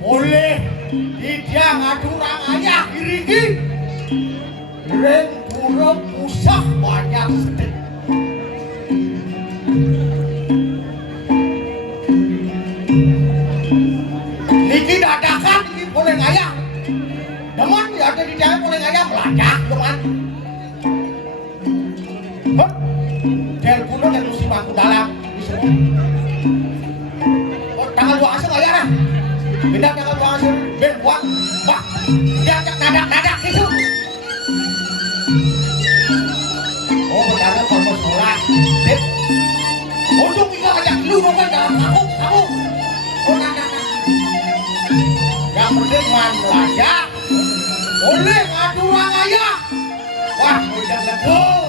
Boleh tidak ngadurang ayah iriki ring buruk usah banyak sedih niki dadakan ini boleh ngayah teman ya ada di jalan boleh ngayah meladak teman del kuno dan lusi mangku dalam tanggal 2 asal ngayah nah beda tanggal 2 asal ben buat bak diajak dadak itu oh benar kalau sekolah dip untuk kita ajak lu nomor dalam kamu oh dadak yang penting wan belajar boleh ngadu orang ayah wah udah legur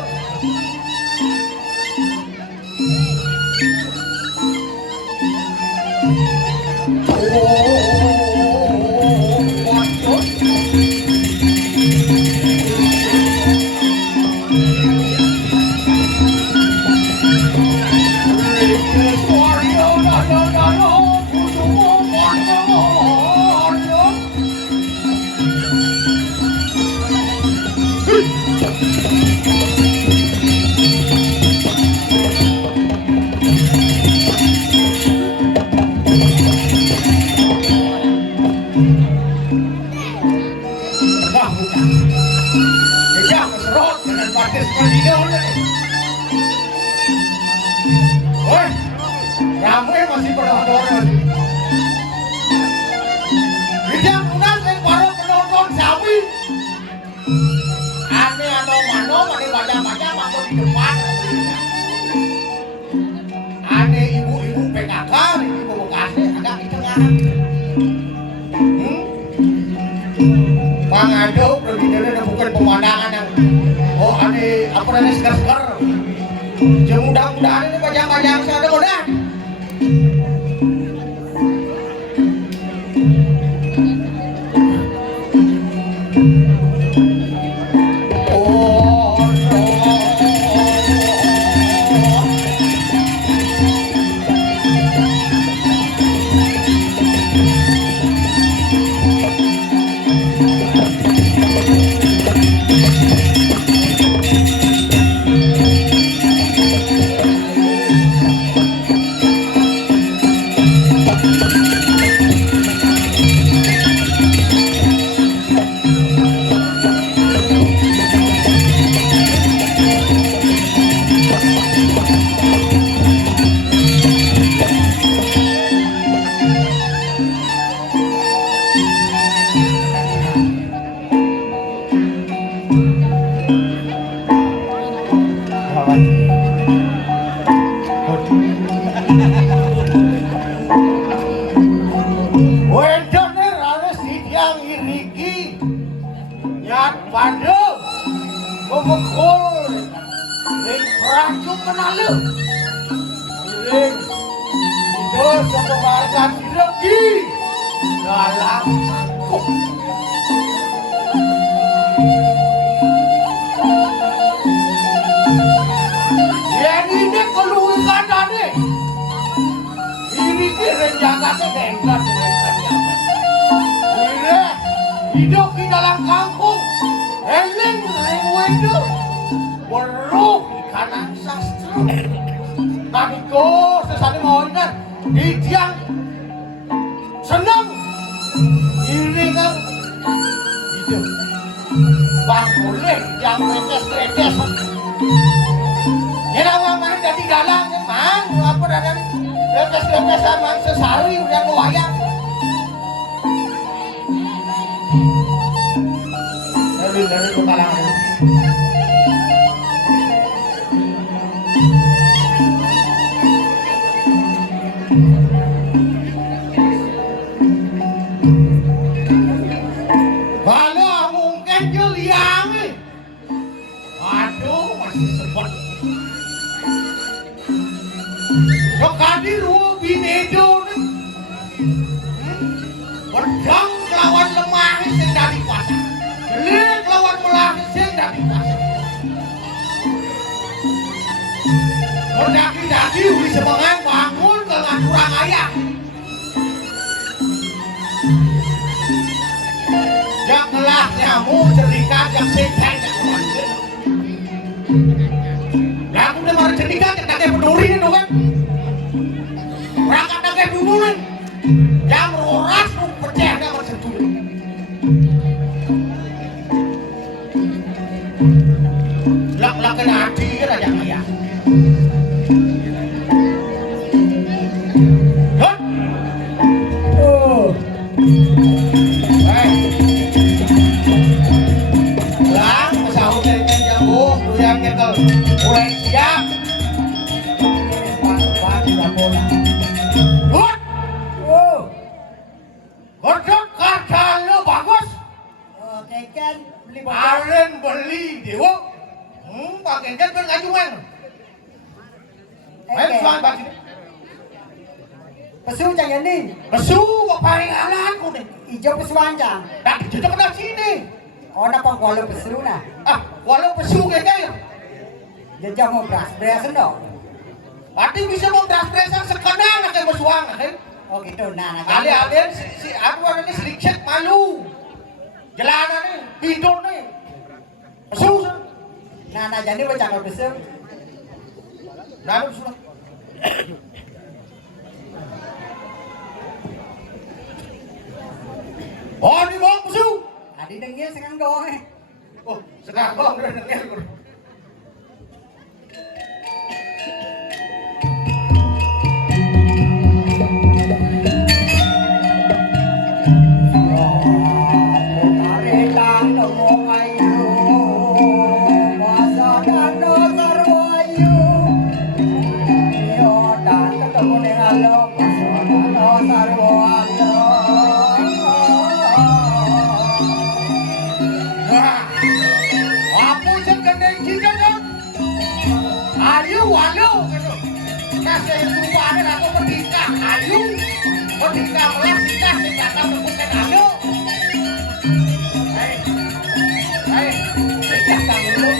ramai masih penonton bidang lunas yang baru penonton sawi ane ano-mano ane baca-baca makhluk di depan ane ibu-ibu PKK ibu Bekasi agak di tengah Bang Ado berbeda bukan pemandangan yang oh ane apa namanya segar-segar mudah-mudahan ini bajang-bajang saya ada mudah yang ini keluikan Sindang kangkung eling ring wedo weruh ikanan sastra kaniko sesane mawon dijang seneng iringan itu bang boleh yang retes-retes ya awang mana jadi dalang mang apa dan retes-retesan mang sesari udah mau wayang dari kalangan kalau mungkin Juliang aduh masih sempat sekali rubi nedo pedang lawan lemah sing dari kuasa Lek lawan melah sing dari kuasa Merdaki-daki uli semangat bangun ke ngaturang ayah yang telah nyamu cerdikan yang sekai yang kemarin lah aku udah marah cerdikan yang kakek peduli nih dong kan berangkat kakek dulu nih yang meroras lu percaya gak bersentuh lak kena hati kan aja ayah hah? Oh lang masahod na rin ang jambo tuyang nyekel mulai siap pati ako na good godok kata lo bagus oke kan beli aren beli dewa pakai kan berkajuan main suan bagi pesu jangan ini pesu paling alanku nih hijau pesuan jang tak cocok dari sini oh napa kalau pesu nah kalau pesu kayak ya jajah mau beras dong berarti bisa mau beras-berasan sekedar kayak pesuan kan oh gitu nah kalian si aku ada ini sedikit malu jalanan nih tidur nih pesu nah jadi baca kalau pesu lalu sudah oh di bawah pesu adi dengil sekarang doang oh sekarang doang udah dengil Perdika melah nikah sing bakal mengkuken anu. Hei. Nikah dulu.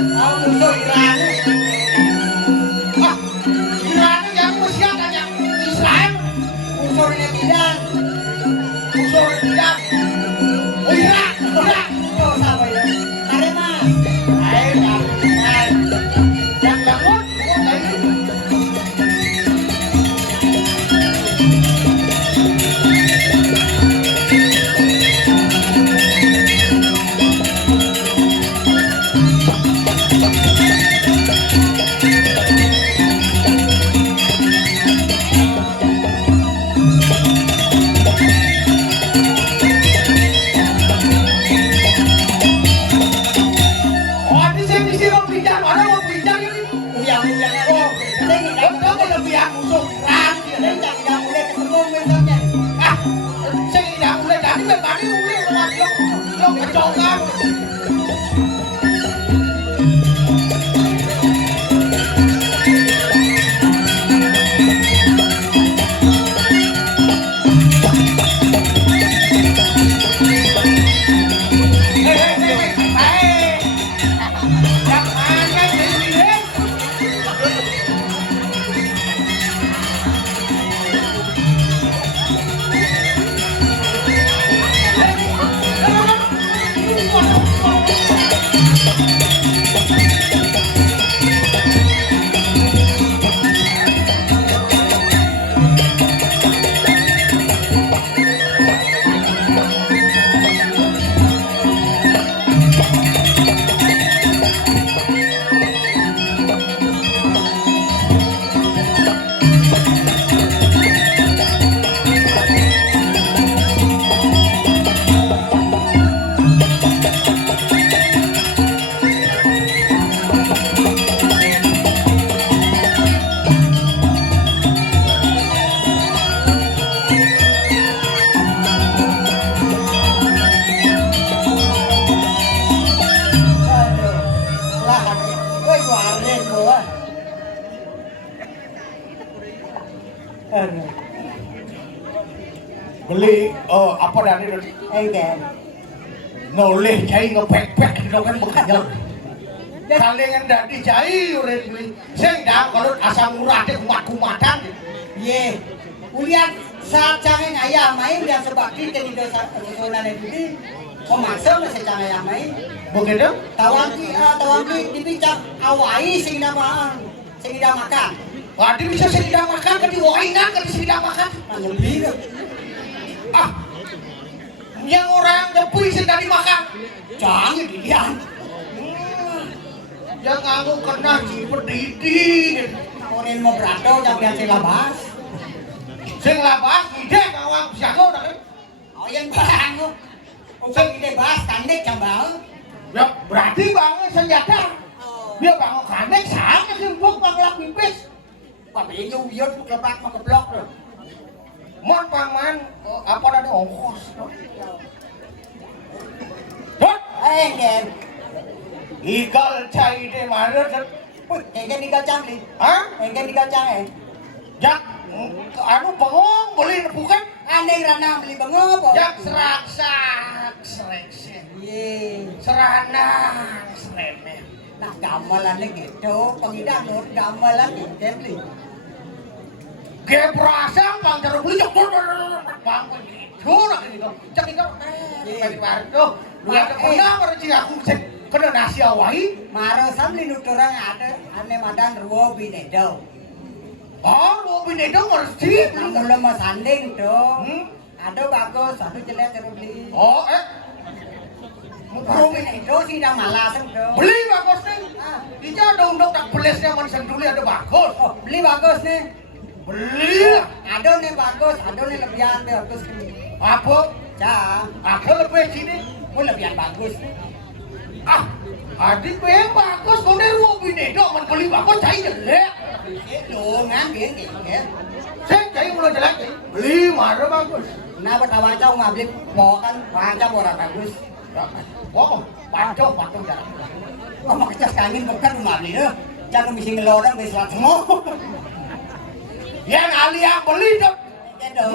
Mau musuh Iran. Ah, Iran yang Mesir dan yang Israel. Musuh yang tidak. Musuh tidak. Oh Irak, Irak. Oh, sama ya. Mari mas. Ayo, yang bangun, tadi. Oh, di sini sih mau bincang, mana mau bincang ini? Uyang-uyang. Oh, betul kalau biang musuh perang dia. Ini tidak boleh kesembung misalnya. Ah, saya tidak boleh jadi berbanding boleh lo kecolongan. Beli apa dari Enggak. noleh cai ngepek-pek gitu kan bekal. Kalengan dari cai udah beli. Saya dah kalau asam murah deh kumat-kumatan. Ye. Ulian saat canggih ayam main dia sebab kita di dosa susunan itu pemasang masih canggih ayam main. Begitu? Tawang di bincang awai sehingga makan. Wadi bisa sedang makan ke diwaingan ke sedang makan. Hanya beli. Ah, yang orang ngepuy sedang dimakan. Jangan dilihat. Yang aku kena ciperdidi. Orang mau berato jangan biasa labas. Sing labas ide ngawang siaga udah kan. Oh yang barang. Usang ide bas kandek jambal. Ya berarti bangun senjata. Dia bangun kandek sama sibuk bangelak pipis. Tapi yuk keblok mau keblok loh. Mon paman apa ada ongkos. Hot, Enggak. igal cai de mana? Enggak nikah cangli. Hah? Enggak nikah cang Jak, anu bengong boleh bukan? Aneh rana beli bengong apa? Jak serak-sak, sereksek. Ye. Seranang, seremeh. Nah gamelannya gitu. Pengidak nur gamelan gitu beli. Kayak berasa bang jarum beli jak bang gitu lah ini kok. Jak itu bagi baru. Lu yang pernah berarti aku cek kena nasi awai. Maro samli nuturang ada ane madan ruo binedo. Oh, lu binedo ngerti. Nang lemas sanding dong. Hmm? Ada bagus, ada jelek terus beli. Oh, Ruo binedo sih dah malas dong. beli bagus nih. Ija ada undang tak belesnya manusia dulu ada bagus. Oh, beli bagus nih. Beli. Ada nih bagus, ada nih lebihan bagus nih. Apa? Cah, Aku lebih sini. pun lebihan bagus. Ah, adik gue bagus. Kau nih ruang binedo beli bagus cai jelek. Itu ngambil gitu. Saya cai mulai jelek. Beli mana bagus. Nah, pertama cau ngambil bawakan panca borak bagus. Wow, pacong jalan. Wah, makanya sekangin bukan ngambil deh. Jangan misi ngelorong di selat semua. Yang ahli yang beli dong. Itu.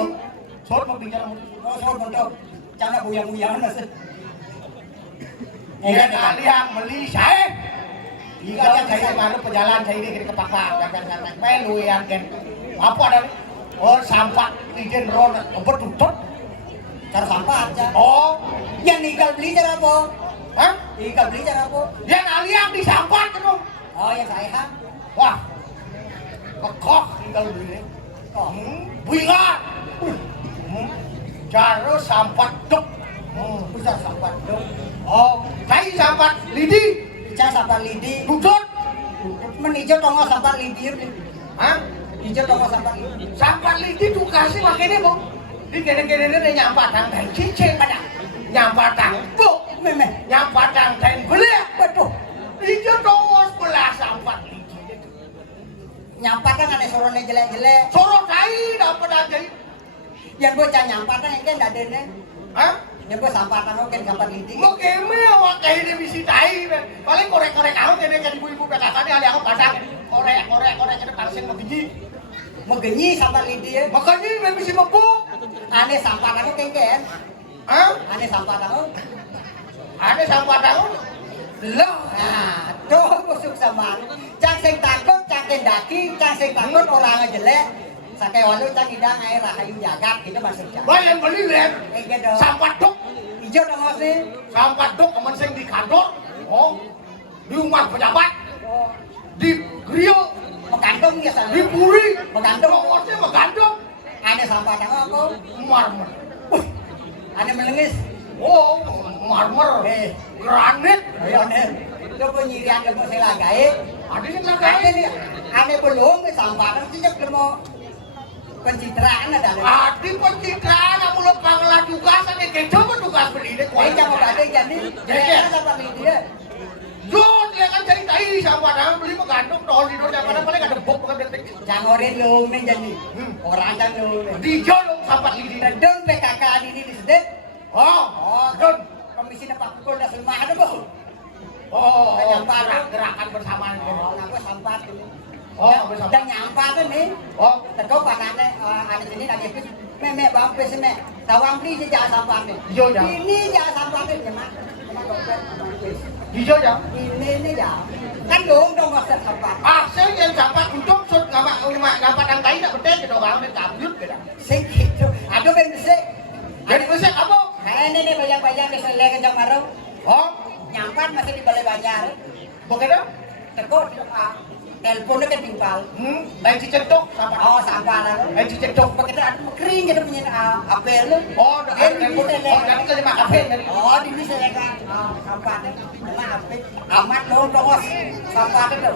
Soal mau bicara. Oh, soal bentuk. Jangan buyang-buyang nasi. Yang ahli yang beli saya. Iya jadi mana pejalan saya ini ke papa kan melu yang kan apa ada oh sampah izin ron bertutut Cara sampah aja. oh Yang nikal beli cara apa? hah Nikal beli cara apa? yang aliang di sampah kan dong Oh, yang saya. wah kekok tinggal beli Oh, bingat cara sampah dok bisa sampah dong. oh saya sampah lidi Cara sampah lidi. tutut Menijo tongo sampah lidi. hah Ijo tongo sampah lidi. sampah lidi tuh kasih makanya bu di kene-kene ini nyampah tangkai cicing pada nyampah tangkuk Meme. nyampah tangkai beli Betul. Ijo dongos belah sampah lidi itu Nyampah kan ada sorone jelek-jelek. sorot kai dapat aja Yang bocah nyampah kan yang ndak dene. hah Yang bocah sampah kan oke sampah lidi. mau keme awak kayak ini bisa tai paling korek-korek aku kene kan ibu-ibu kakaknya ada aku pasang korek kene parsing begini Megenyi sampah lidi ya. makanya ini bisa mabuk Aneh sampah kan oke kan. hah Aneh sampah kan. ada sampah tahun Loh, nah, tuh busuk sama. Cak sing takut, cak daki, cak sing takut orang jelek. Sakai walu cak idang air rahayu jagat gitu maksudnya. bayang beli lihat Gitu. sampah dok Ijo dong sih. sampah dok teman sing di kantor oh di rumah pejabat Oh, di grill menggantung ya sana. di puri Menggantung. ongkosnya menggantung Ada sampah kan aku. marmer Ada melengis. oh marmer granit Ayo nih. Itu penyirian lemo saya lagai. ada yang Ada lagai nih. Ada belum sampah kan sejak lemo pencitraan ada. adi pencitraan kamu lo panglah tugasan yang kayak coba tugas beli ini Ini jangan ada jadi. Jadi sampah lidi ya. Jod, ya kan cari tai sampah tangan beli menggantung doll di donya mana paling ada bok bukan detik Jangan orang lom nih jadi. Orang kan lom. di jol sampah lidi Redon PKK ini di sedek. oh Oh, don komisi Pak Pukul dah semua ada bu. oh Nyampah gerakan bersama Oh, ngapa sampah ini? oh bersama Dan nyampah tuh nih. oh Teko panane ada sini lagi pis. Meme bang pis me. Tawang beli sejak sampah nih. Iya, ya. Ini jangan sampah nih cuma dompet bang pis. di jol ya Ini ya. Kan dong dong maksud sampah. saya yang sampah untuk sud nggak dapat yang lain tak betul gitu bang ini kabut gitu Sing gitu. Aduh ben sih. jadi bisa apa Ini bayang-bayang ke selek ke Jamarau. oh Nyampat masih di Balai Banjar. begitu Teko teleponnya kan timpal. lain cicentok sampah Oh sampah lah. lain cicentok Begitu ada kering gitu punya apel lu. oh telepon oh dan kelima kafe dari Oh di sini kan sampah nih. Cuma apel amat dong dongos sampah itu.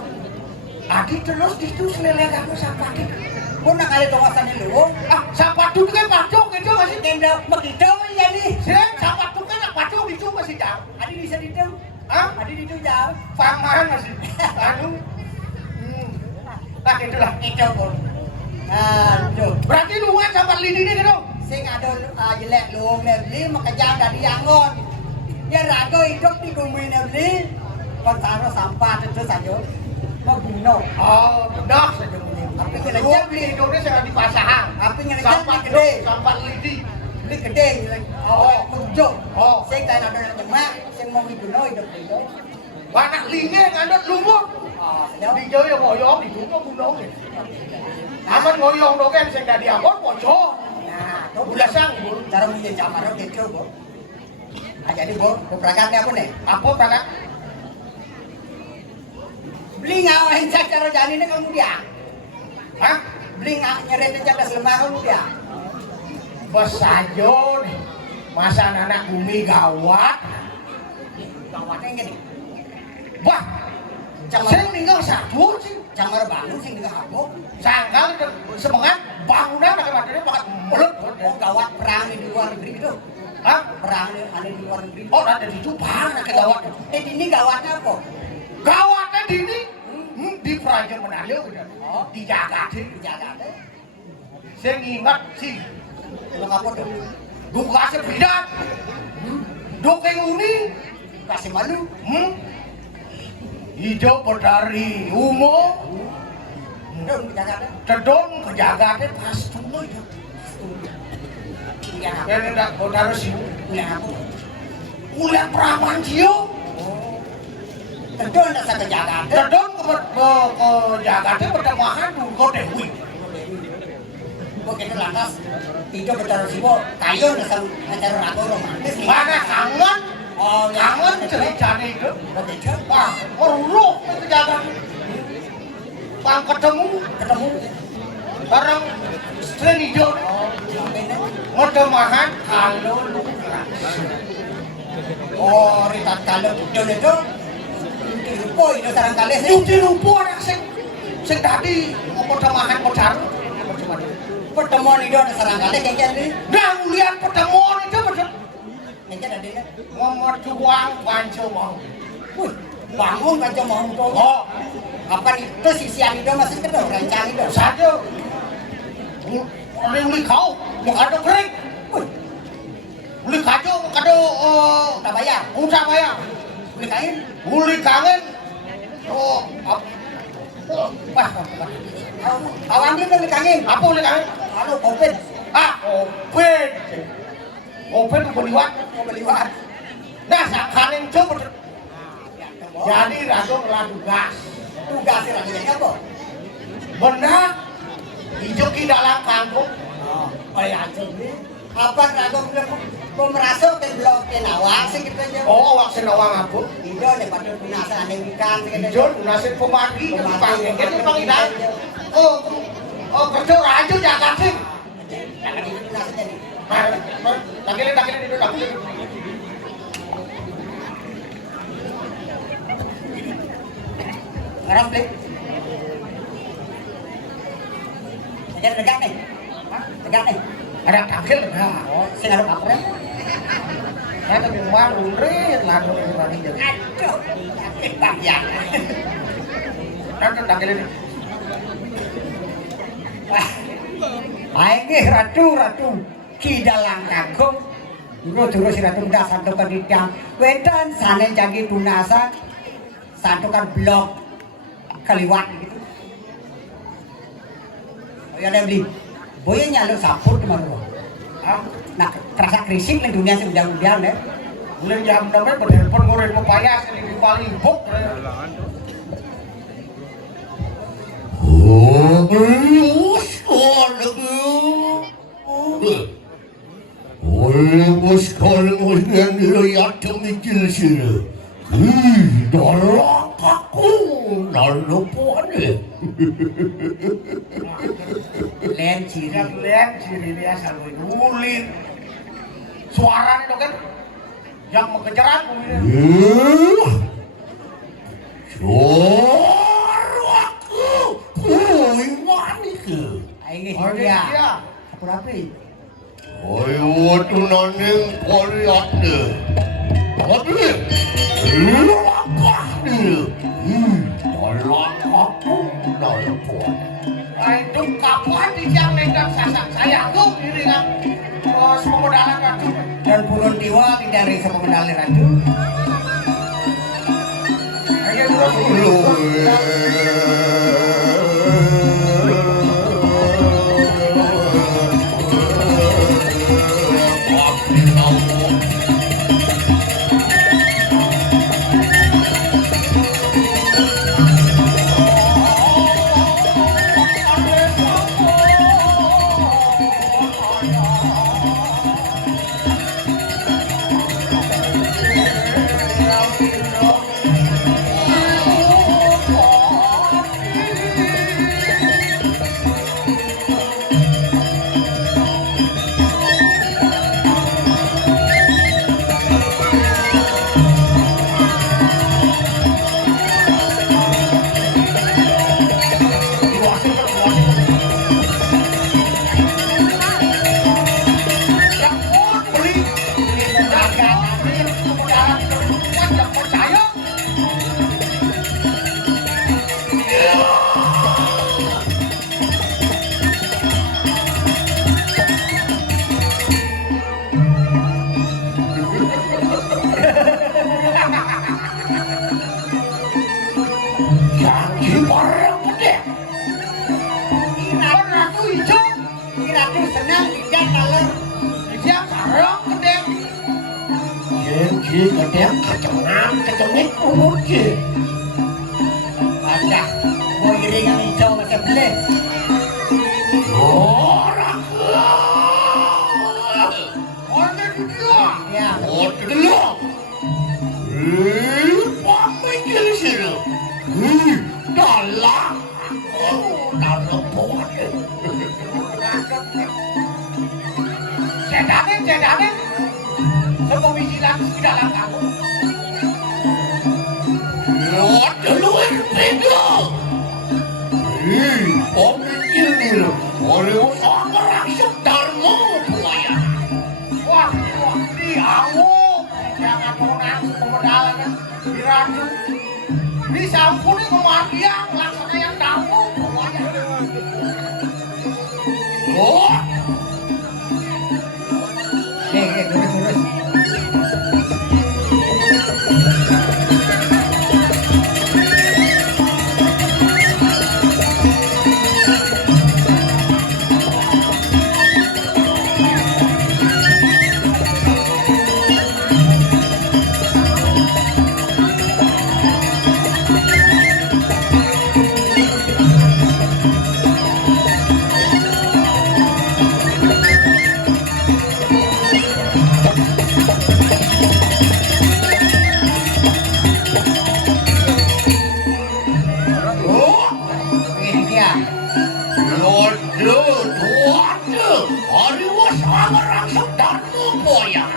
adi terus di situ selelek aku sampah itu Pun nak ada dongosan ini lu. sampah itu kan pacok gitu masih Kenda begitu ya nih. sih sampah itu kan pacok itu masih jauh Ada di sana itu. Hah? Ada di itu jauh. Paman masih anu nah itulah Itu pun. Aduh. berarti luas sampah lidi ini gitu Sing ada jelek lu beli makajang dari Yangon. Ya rago hidup di bumi beli. Kontaro sampah itu saja. Mau bunuh. oh benar saja bunyi Tapi lu ngelejak di Indonesia di pasahan Tapi ngelejak sampah di gede. sampah lidi Beli gede. Oh, muncul. Oh. Sing kayak ada yang nyemak. Sing mau dibunuh hidup itu. banyak linge ngandut lumut Oh, sejauh. di jauh yang ngoyong di rumah bunuh aman ngoyong dong kan sing dari abon pojok Nah, tuh bulasang cara punya Jamarau gitu, Bu. Nah, jadi, Bu, berangkatnya apa nih? apa banget Beli ngawain cara jalan ini kamu dia. hah Beli nyeretin jaga selemah kamu dia. bos sajo nih masa anak bumi gawat Gawatnya gini. wah saya meninggal satu sih Jamar bangun sing dengan aku. sangkal semangat bangunan pakai materi pakai mulut Oh, gawat perang di luar negeri itu. hah Perang ada di luar negeri. oh ada di situ banyak ke gawat Ini gawatnya apa? gawatnya di ini di Praja Manado udah Oh. dijaga sih Dijaga deh. saya ingat sih Kalau apa tuh? duka sepidat dokeng uni Kasih malu. hijau pedari umo Dong dijaga deh. cedon kejagaan pas semua itu Iya. ini tidak pedari sih Iya aku. kuliah perawan sih Oh. Tedon rasa ke Jakarta. Tedon ke Jakarta pertemuan dulu Dewi. Begitu lantas itu betul sibo kayu rasa acara ragu romantis. Mana kangen? Oh, Kangen ceritanya itu. begitu. Wah, meruluk ke Jakarta. Bang ketemu bareng istri hijau. Ngedemahan kalau lu Oh, ritat kalau betul itu dirupo itu sarang kali sih. nyuci rupo anak sing tadi ngedemahan pacar. Pertemuan itu ada sarang kali kayaknya nih. Nah, lihat pertemuan itu betul. Kayaknya ada dia. Ngomor juang banco mau. Wih, bangun aja mau tuh. Oh, Apa itu si siang itu masih kedua rencang itu. saja. Uli kau, mau ada kering. Wih, Uli kacau, kado tak bayar. usah bayar. Beli kain. Uli kangen. Oh, Wah, kau ambil beli kain. apa uli kangen? Lalu open. Ah, open. Open beliwat. Mau beli wat. Nah, sekarang coba. Jadi ragu lagu gas. Tugas sih lagi apa? Benar. Hijau di dalam kampung. Oh ya, jadi apa ragu belum merasuk ke blok ke nawang sih gitu aja. Oh, wak senawang aku. Ido daripada punasan ada ikan sih gitu. Hijau nasib pemati. Panggil itu panggilan. Oh, kerja raja jangan sih. Jangan itu punasan jadi. Takilin itu, takilin. Orang beli. Jadi tegak nih. Tegak nih. Ada takil enggak? Oh, sing ada apa? Saya tapi mau urit lagu ini tadi jadi. Aduh, kita ya. Nanti takilin. Wah, aing ratu kidalang kagum. Dulu si ratu udah santukan didang. Wedan sana jagi punasa santukan blok kaliwat gitu. Oh ya ada beli. Boya nyalo sapur di mana? Nah, terasa krisik di dunia sedang-sedang deh. Mulai jam 6 bertelepon ngurin pepaya sini di Bali buk. Sekarang yatim mikir darah aku nalapuan Len ciri. Lihat sini dia selalu nulis. Suara itu kan yang mengejar aku ini. Suaraku kuiwani ke Aing Oh, dia. dia. Apa rapi? ayo tunaning koriatne tapi lakahne dalam aku nalapuan Itu kapan di yang nendang sasak saya tuh ini kan. Terus pemodalan ratu. Dan purun tiwa dari sepemenali ratu. Ayo terus. Iya kadang kacang umur ke. Ada, gua iring yang hijau macam beli. Orang Orang dia. Ya, dulu. Pamikir sini. Dalam. Dalam pohon. Cendane. Sebab biji lagi di dalam kamu. Dulu beda. Pamikir sini. Orang sangat rakyat dharma pelayan. Wah, diangu. Jangan orang pemodalan diraju. Disampuni kematian laksana yang tamu semuanya. Oh, terus. Ini dia. Tuannya, Ariwa sangat rakyat dharma pelayan.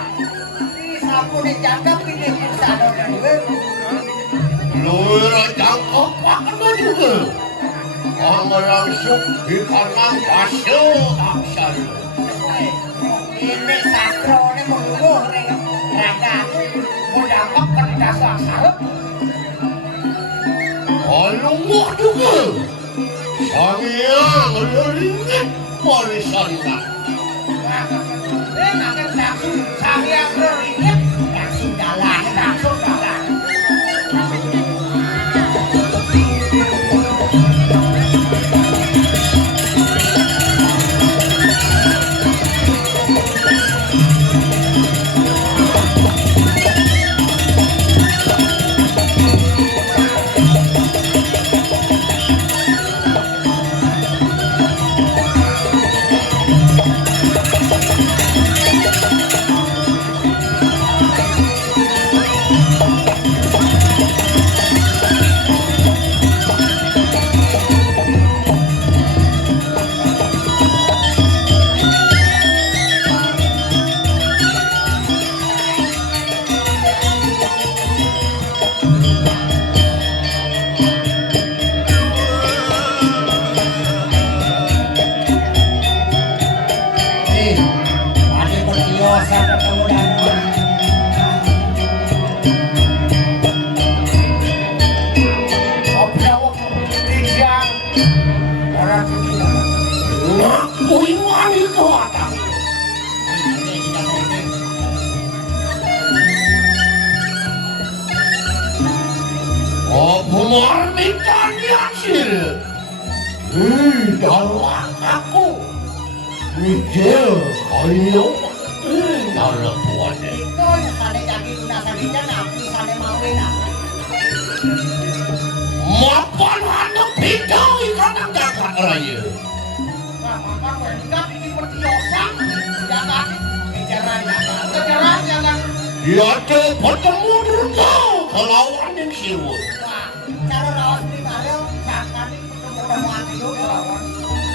Disampuni jangkap ini bisa dan gue. Lura jangkau pakai juga. Orang langsung di kanan kasih aksar. Ini sastro ini meluluh nih. Raga. Mau dampak kan dasar sarap. Kalau mau juga. Sangiang ringgit warisannya. Nanti langsung saya beringat. Langsung jalan. Langsung jalan. Ada bertiosa ketemu dengan Obrol tiang orang dunia. Ngaku iman itu ada. Apa marmitannya sih? Dalam aku. Mikir kayu. Dalam buahnya. itu sale jadi udah salinya nabi sale mawina. Mapan anak beda ikan agak raya. Nah, maka hendak ini bertiosa. Jangan kejaran jangan. Dia ada bertemu dulu kelawan yang siwa. Wah, cara rawas di Mario jangan pertemuan itu lawan.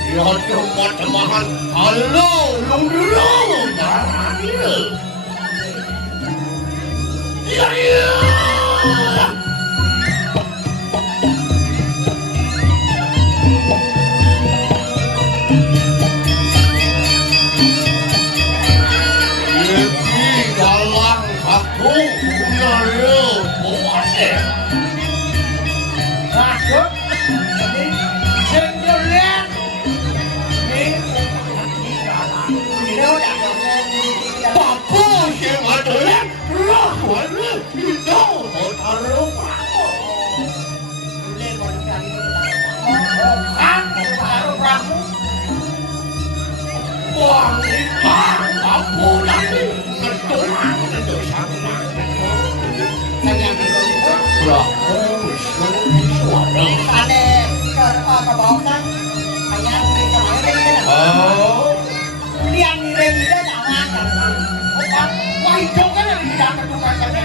Dia ada macam-macam. Halo, dulu, darah dia. Iya. Ini dalam aku punya buahnya. Rakut. Sendirian. Ini jalan. Ini udah dosen di Papa yang ada lakuan itu ya suara Sane ke bawah kan. Ayang di sama ini. oh Lian ni dia nyawa kan. Wah, hijau kan yang tidak ketukar saja.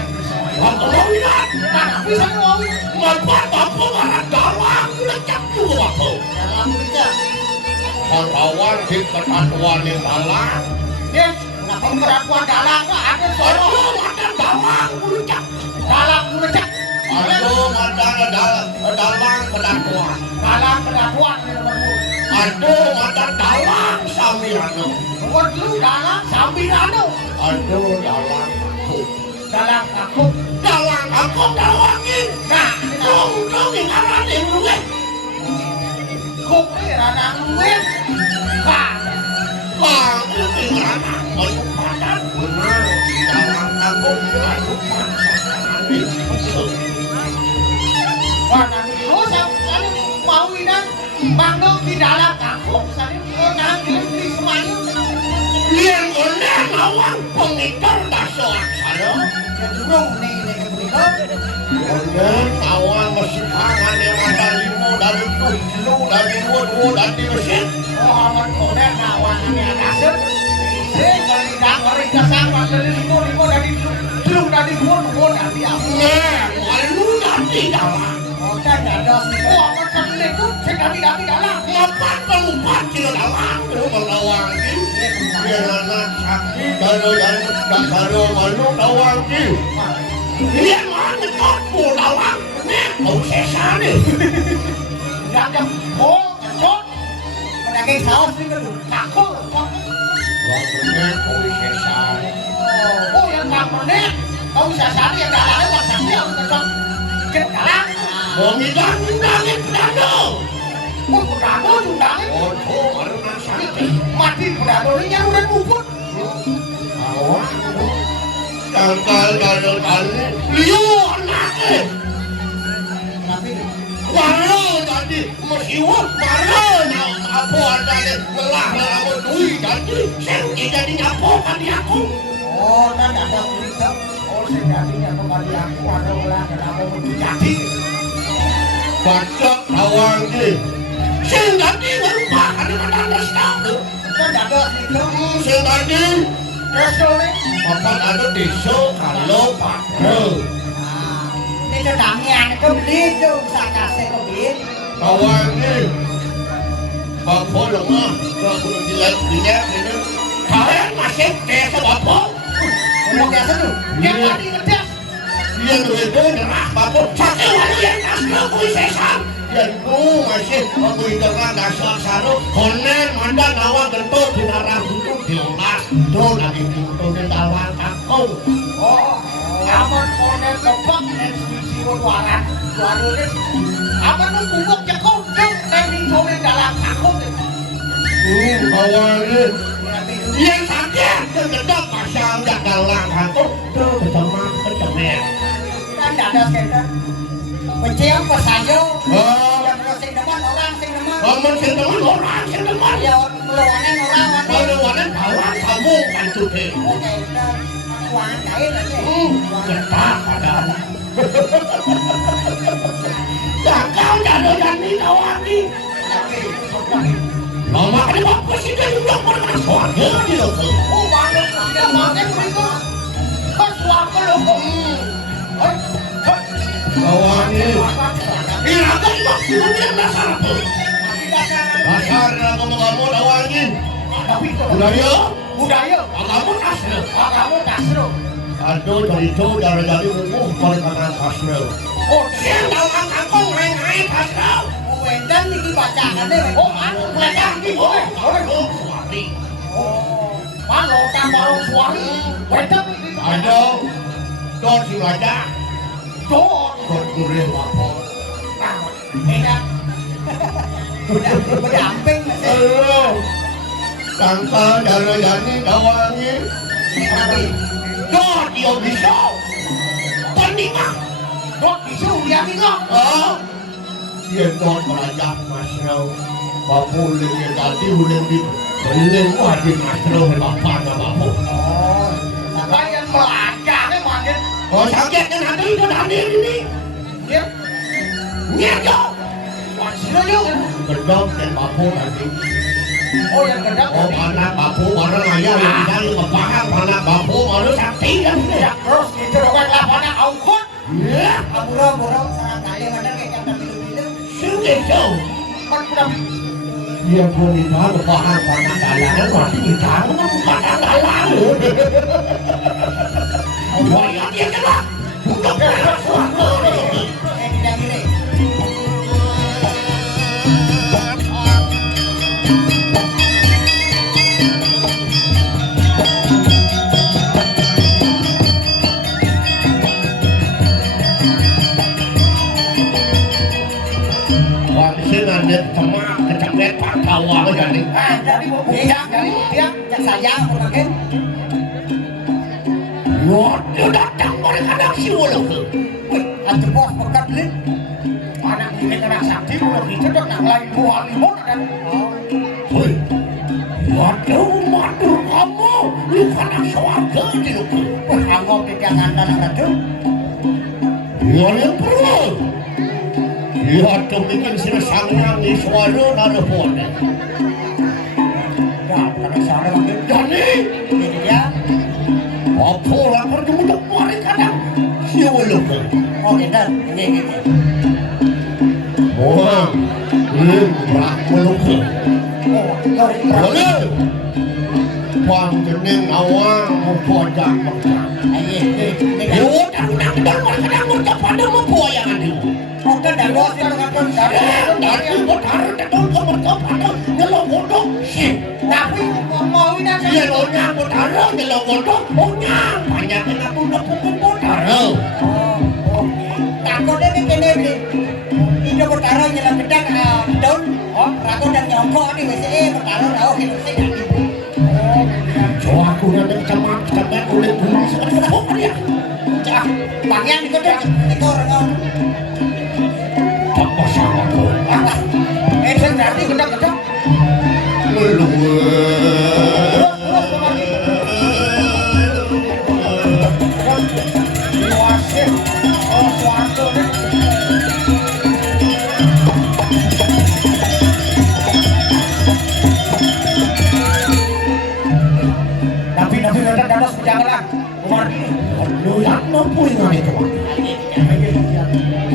aku mau lihat Mana bisa mau? manfaat apa marah dalam lecak dulu aku Dalam kita. Kawan di kesatuan yang dalam Dia penggerakan dalam ada solo aduh ada dalam lecak dalam melecak. aduh ada dalam kesatuan Dalam pengakuan aduh ada dalam samirano buat lu dalam sambilano aduh dalam aku dalam aku. dalam aku dawangin Nah, dong yang arah yang luwe kok rana luwes. Kah, bang ini rana padat bener di dalam aku aduh warna biru sama mau ini bangdo di dalam aku. Misalnya orang di semuanya. Liang oleh awang pengikar daso aksara Ya durung nih ke berikut. oleh awang mesikangan yang ada limo dari tujuh dari dua dari mesin Muhammad Koden nawan ini anasir. Saya kalau tidak orang kesama dari limo dari belum dari dua nanti aku. nah malu dari dalam Oh kan ada sih. Muhammad Koden itu sekali dari dalam. ngapa kelupat di dalam itu melawang biar anak sakit kalau malu lawang dia mana kau lawang nih kau sesane Tidak ada bol, kacot, Pedagang saus nih kan. kakul, kacot. Walaupun kau sesane Oh yang kamarnya kau bisa cari yang dalangnya maksudnya yang kacot. Kita dalang. mau ngidang-ngidangin pedado Oh pedano undangnya. oh maruna sakit Mati pedano ini yang udah bubut. Tanggal liu anaknya Tapi walau tadi mesiwat walau apa ada lelah lelah duit tadi sengki jadi nyapokan di aku oh kan ada berita. Oh sejatinya kembali aku ada ulang dan aku menjadi. baca awang ni sing tadi merupakan ada tahu Kan ada berita. sing tadi Resul papan ada desa kalau padre Nah, ini damian itu beli tuh sakase kok beli. awang ni bapo lemah kalau dilihat ini kalian masih desa bapo Ngomong biasa tuh. yang tadi ngedas. dia itu derah bapo cakap lagi yang asal kui sesam dan ku masih aku dengar dasar saru konen manda nawa gentuk di darah butuh diolah tuh lagi butuh di dalam kakau Oh, aman konen kebak eksklusi waran. Warune. Aman nu bubuk cekok dong dari sore dalam aku. bawangnya yang sakit terdedak pasang di dalam kakau tuh kecemang kecemer Kan ada sekedar. Pencium pesayo. oh Yang terus sing depan orang sing depan. kamu senteman orang senteman Ya keluaran orang kalau wanen bawang kamu kan tuh Oke, udah keuangan kain aja. cepat ada ya kau jangan ditawari lama kali waktu sih kan udah pernah soalnya di loh Oh, banyak tidak makan mereka. Kan suaka lo kok. bawangnya ini agak waktu itu dasar apa dasar kamu bawangnya Tapi itu budaya budaya. agama kasih Kamu kasro. aduh dari itu dari pada kata kasih Oh, yang dalam kampung lain kasih Wendan iki bacaan deh. oh, anu meledang di boleh. Boleh. suami Oh, kalau tambah suami, wedang ada don si raja dor. don kurir lapor Nah, enak. Berdamping masih. halo tangkal jani dawangi Tapi don dia bisa penikah Dor disuruh dia minum. ah dia don merajak masrau bapulin yang tadi ulen di belen wajib masrau bapaknya bapu oh, Kalian belajar ya, Makin. oh sakit kan ada itu hadir ini Nyejo. Masih aja kan? Gendong dan bapu nanti. Oh yang gendang Oh tadi. anak bapu orang ayah yang dari kepahang anak bapu orang sakti kan. Ya terus itu doang lapannya aukot. Ya. Burung sarang kali mana kayak kata bilu-bilu. Nyejo. Kan udah Dia boleh tahu kepahang anak kalangan nanti kita kan bukan kalangan. Oh ya dia jelas. Bukan sesuatu. Tidak gini. Wangsinan dia temak kecapet pak kawang jadi. dari buktiak dari buktiak. Jak sayang aku pakai. Waduh datang mereka nak siul ke. Atuh bos pekat lin. Anak ini kena sakti udah gitu dok nak lain buah limon kan. Hei, waduh matur kamu, lu kana swarga di lu. Anggap di jangan tanah ratu. Ya yang perlu. Ya tuh bikin sini sangyang di suara narapun. Ya, kalau sore mungkin. Jadi, Jadi dia. apa orang berjumpa mereka kadang siul ke. Oh gitu. Ini. Wah, ini berat melukis. Oh, sorry. Boleh. Bang jening awang mempojak mempojak. Ini. Ya udah kadang bercepada mempoyangan itu. Oh kan dah bos itu kan pun dari. Dari motor tetap bercepada nyelok godong sih. Tapi mau ini aja. Iya lo nyang motor nyelok godong. Oh nyang banyaknya aku udah pukul motor. Oh. Takutnya ni kena ni. Ini bertaruh nyelam gedang daun. Oh, ragu dan nyongkok ni biasa bertaruh dah. Oh, kita sih. So aku nanti cemat kulit bulu sekarang pukul ya. Cak, bangyan di kota. Itu orang. Tak masalah kau. Sen berarti gedang-gedang. Lu. Terus kemana? Wasit. Oh, suatu deh. Nabi datang dados pejangan. Umar ini. Lu yang mampu ingat itu.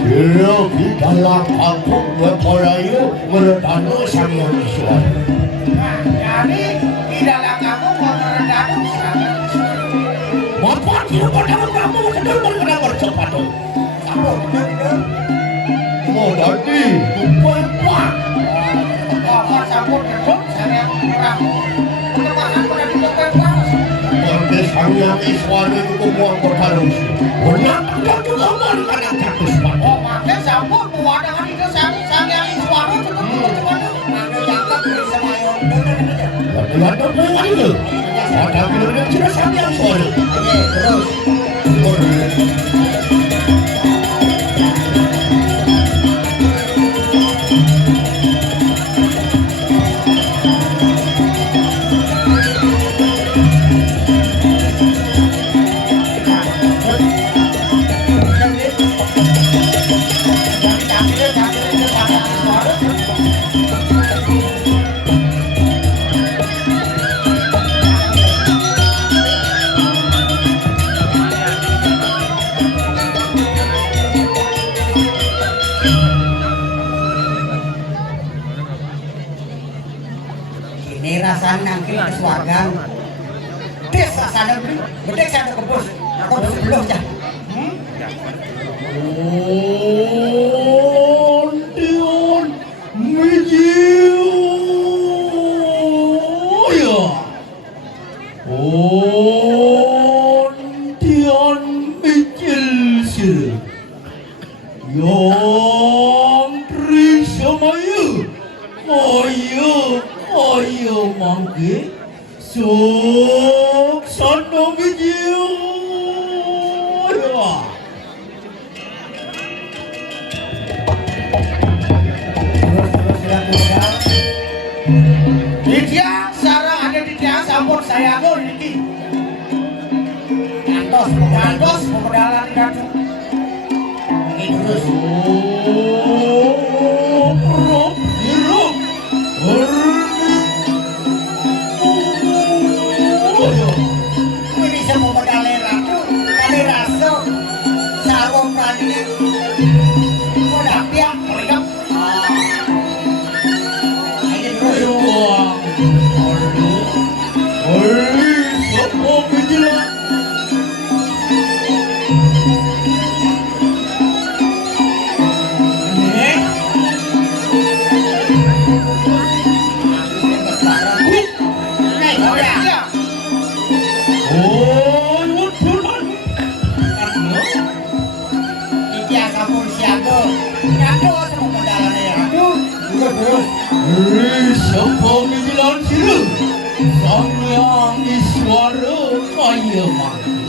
Sila kita lang kampung berpolayo meredano sangyang isuan. Nah, jadi di dalam kamu mau meredam Bapak tidak pernah kamu sedang berkenang bersepatu. Apa? Mau jadi bapak. Bapak sampun gedung saya kurang. Kelemahan pada di depan. Nanti sangyang isuan itu buang bertarung. Benar tidak juga mereka yang cakus pak. Oh, makanya sampun buat dengan itu saya yang suara cukup cukup. Mana jangkap di semayon. Betul aja. Ada bunga itu. Ada bilangnya sudah sangyang isuan. Oke, terus. Ini rasanya nangkil ke swarga. Des rasanya bedek saya kebus. Aku sebelum ya. Ondion Mijioya Ondion Mijilsir Yang Trisamayu Ayo mangke Sok Sano Mijioya Di dia sarang ada di dia sampun saya aku niki. Gantos pemodalan di kacung. Ini terus. Oh siaga. Nyatu sama modalannya ya. Aduh, terus. Siapa bilang siru? Sang Yang Iswara kaya mati.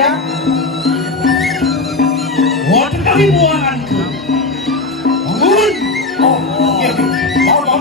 ya. Wonten kami buangan itu. Bangun. Oh, iya. Bangun.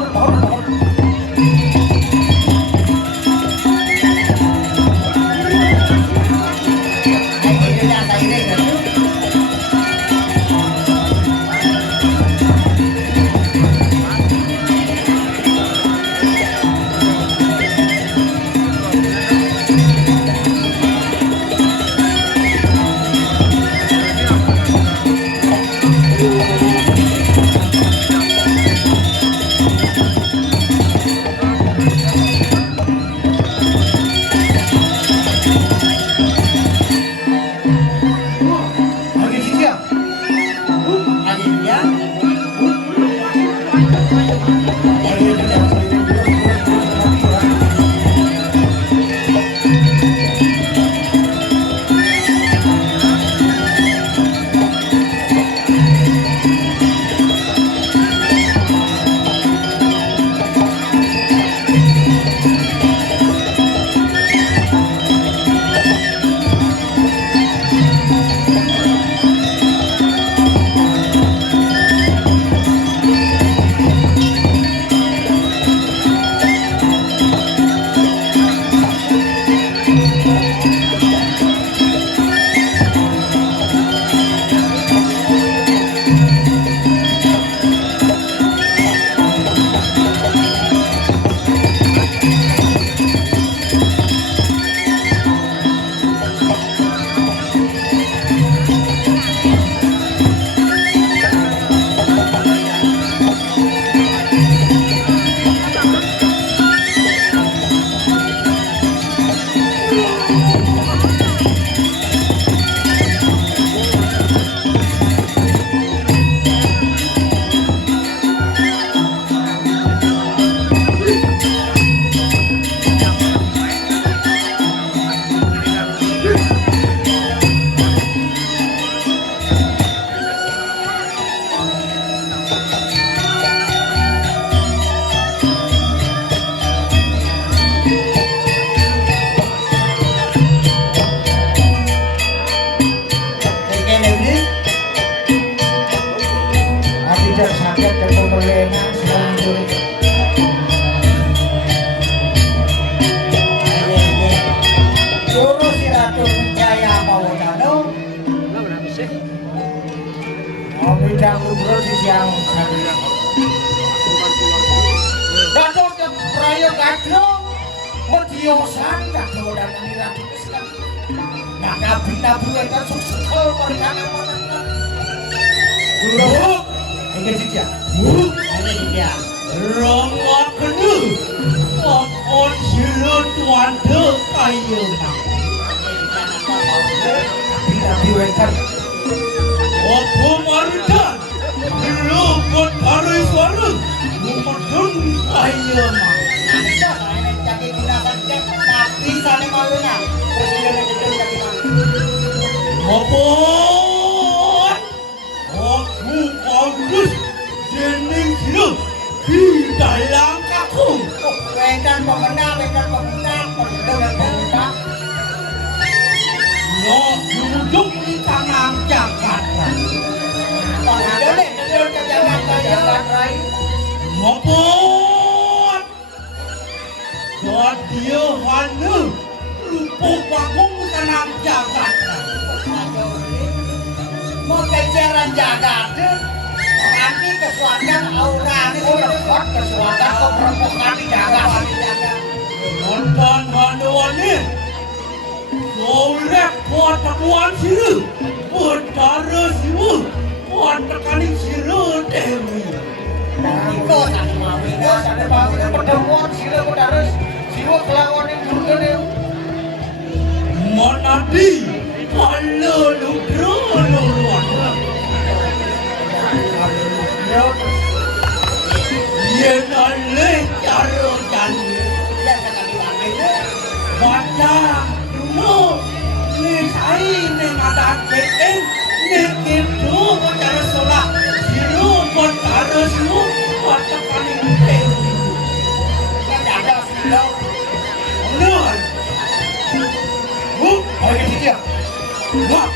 Wah,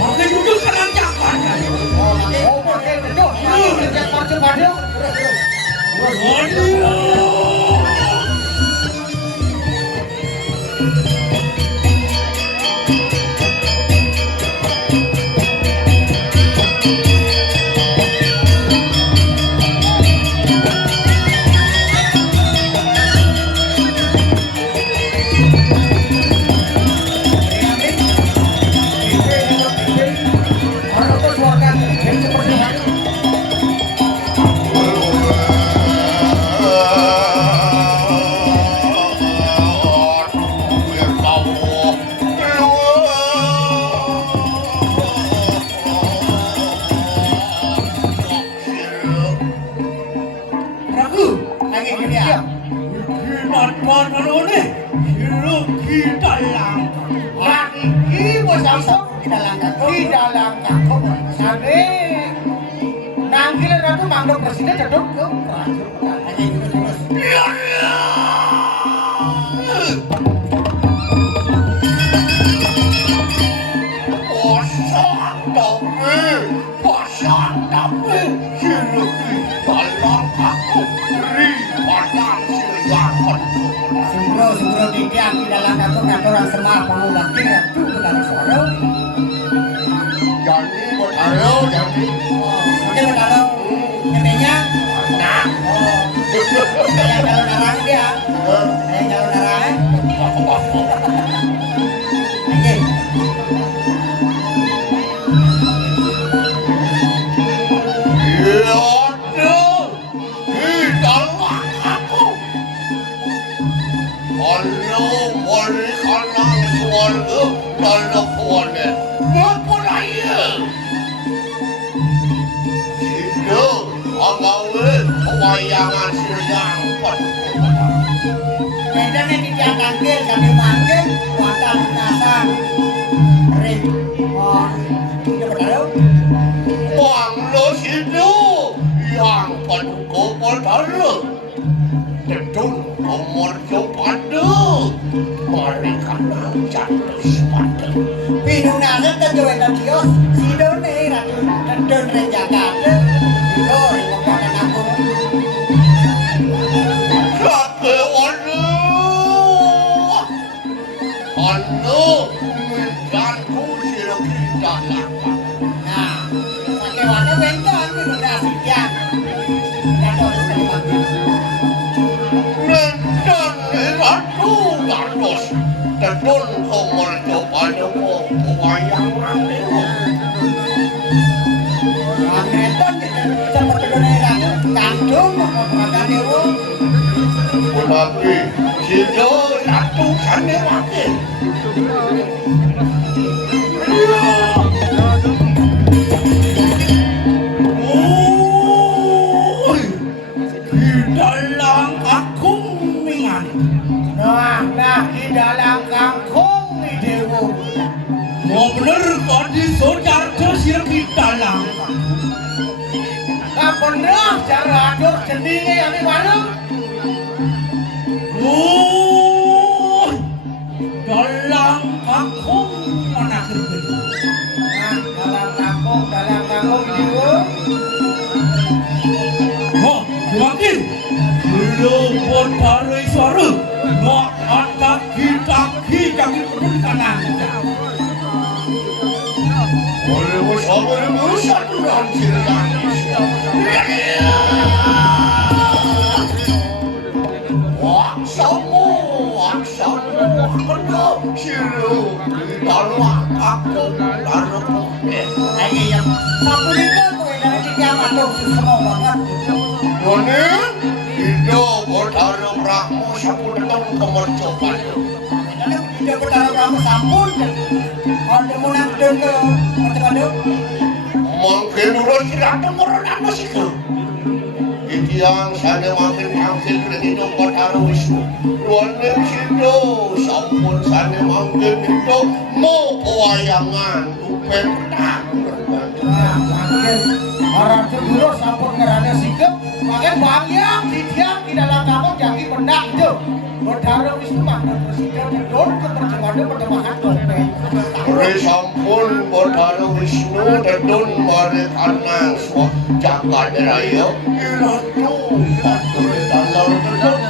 pakai duduk kanan jangan. Oh, pakai duduk. Kerja kerja pada. Waduh. Presiden jadul ke Sembro tiang di dalam aku ngaturan semua pengubah kira itu benar suara. Jadi bertaruh, jadi. Dia bertaruh. Katanya, nah, kayak jalur darah dia, kayak jalur darah. Oke. Wayangan siang Medannya tidak kangen, kami manggil, kuatan nasan. Ring, oh, dia bertaruh. Bang lo situ yang penuh bertaruh. Tentu nomor pada mereka nak jatuh sepatu. Pinung nasan tentu edan kios, sidon nih ratu tentu rejakan. Oh, kuatan aku. Nah, pakai warna bengkong itu udah siang. Dan harus dipanggil. Tenun komor pada mau wayangan Angreton seperti doneran kandung makan dewo. Tetapi sido satu sana wakil. Dalam kakung mingan. Nah, di dalam kangkung nih dewo. Mau bener kau di sojar kesir kita lang. Gak bener cara aduk jeningnya yang di mana? Dalam kakung mana kerja? Nah, dalam kangkung dewo. Oh, wakil. Belum bertaruh suara. Mau ada kita jangan kanan. Boleh bersama satu ranjir Wah, semua kena siru dalam aku taruh. Lagi yang sapu itu kue dari tiga manduk semua banget. Ini itu bertaruh rahmu sapu datang kemercokan. Dia bertaruh kamu sampun. Kalau dia mau nangkep ke macam Mungkin urut tidak ada corona masih ke. Yang sana makin tampil itu bertaruh isu. Luanem situ sampun sana makin itu mau wayangan lupen petang. Nah, makin orang itu dulu sampun ngerada sikap. Makanya banyak didiam di dalam kamu jadi benak itu. Berdarah Wisnu Mantan Presiden don kepercayaan pertemuan topeng. Ri sampun Bathara Wisnu dedun mari kanang swa jagat raya iratu patur dalar dedun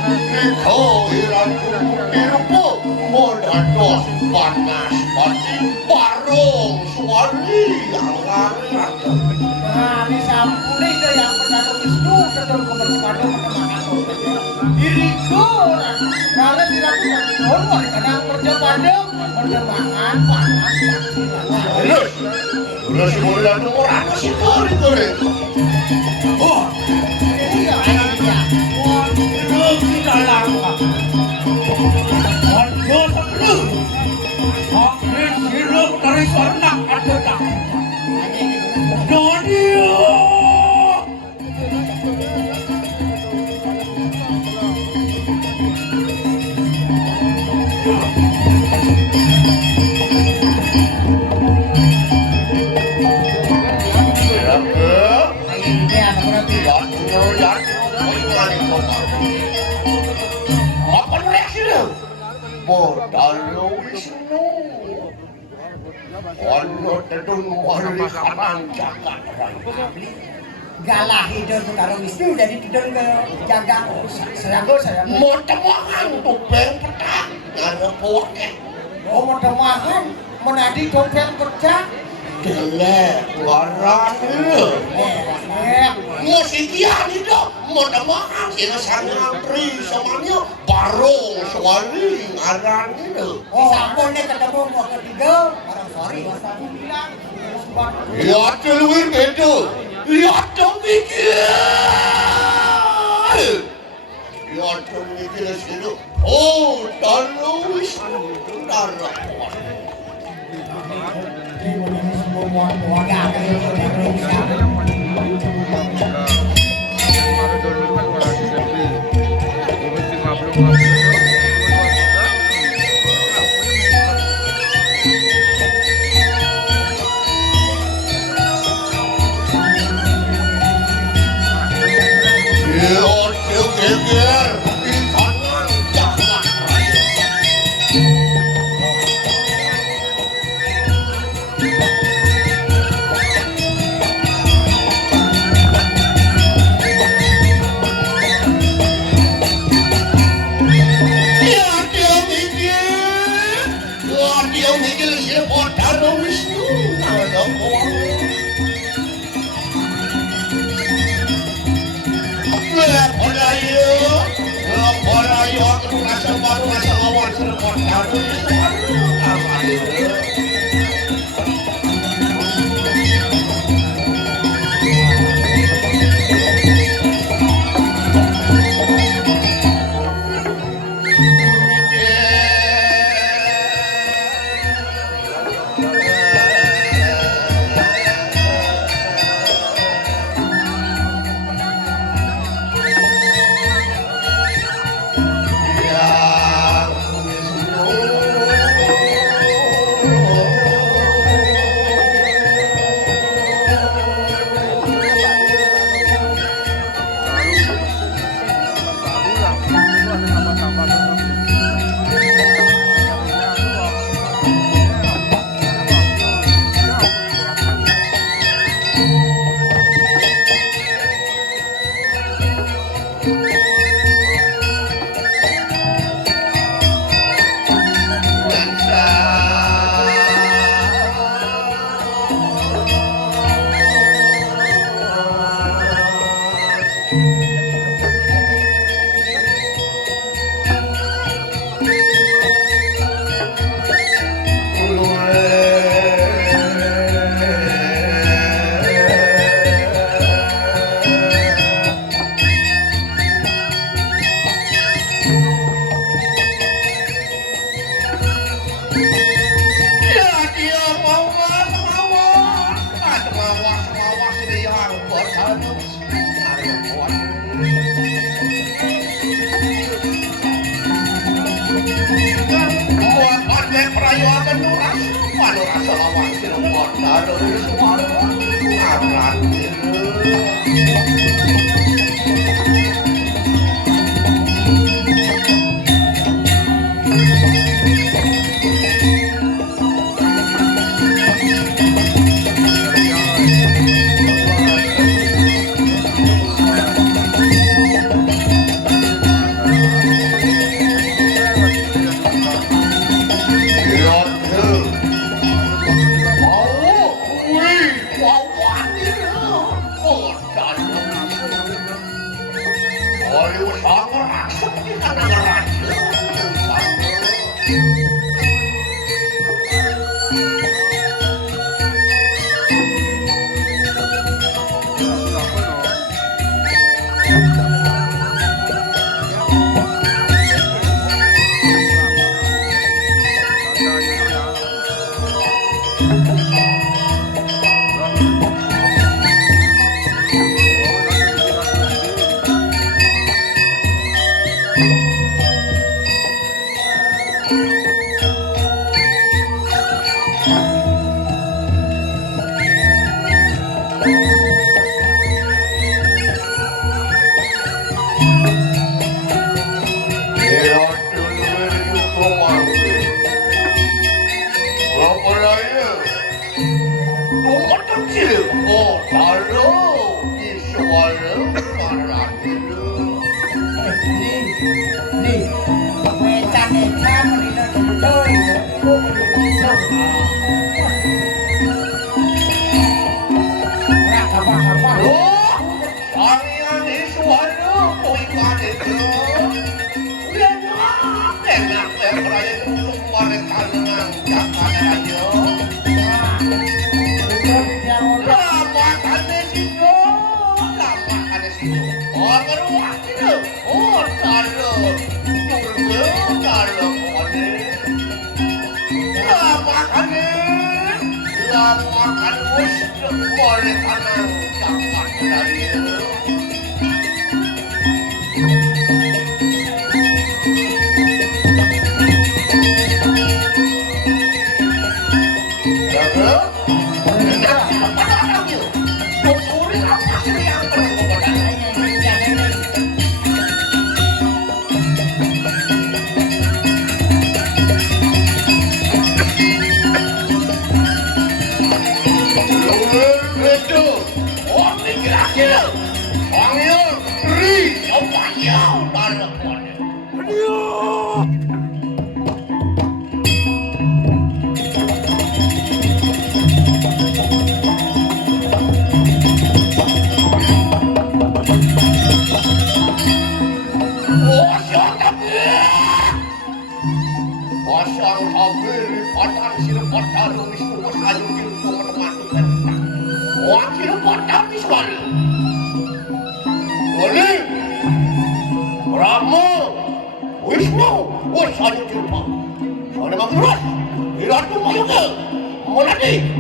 iko iratu irpo modados panas pati barong suwari alat. Nah, ini sampun itu yang Bathara Wisnu dedun kepercayaan pertemuan topeng. Diriku kalau tidak punya don mari kanang percayaan pertemuan panas pati. Terus mulai orang sih kore. Oh, Iya, iya. wah, itu kita langka. Ojo terus. Oke, sirup dari sana ada tak? Dodio. Apa reaksi lu? Bathara Wisnu. Ono dedun mari kanang jagat raya. Galah hidup karo Wisnu jadi tidur ke jaga. Saya Mau temuan tuh beng petak. Ada poke. mau temuan menadi topeng kerja. Gelek warang lu. Musik dia nih dong. Mau temuan kita sangat pri semuanya barong suari ngarang itu. Oh, sampurnya ketemu mau ketiga, orang sorry. Lihat keluar gitu. Lihat dong mikir. Lihat dong mikir situ. Oh, Bathara Wisnu darah. Lihat dong mikir. Di kanan jagat raya. Dia mikir si Bathara Wisnu ada orang. Lepolayo, aku rasa baru rasa lawan si Bathara Wisnu. Buat pandai perayaan nuras, rasa lawang silupon dado semua ngaran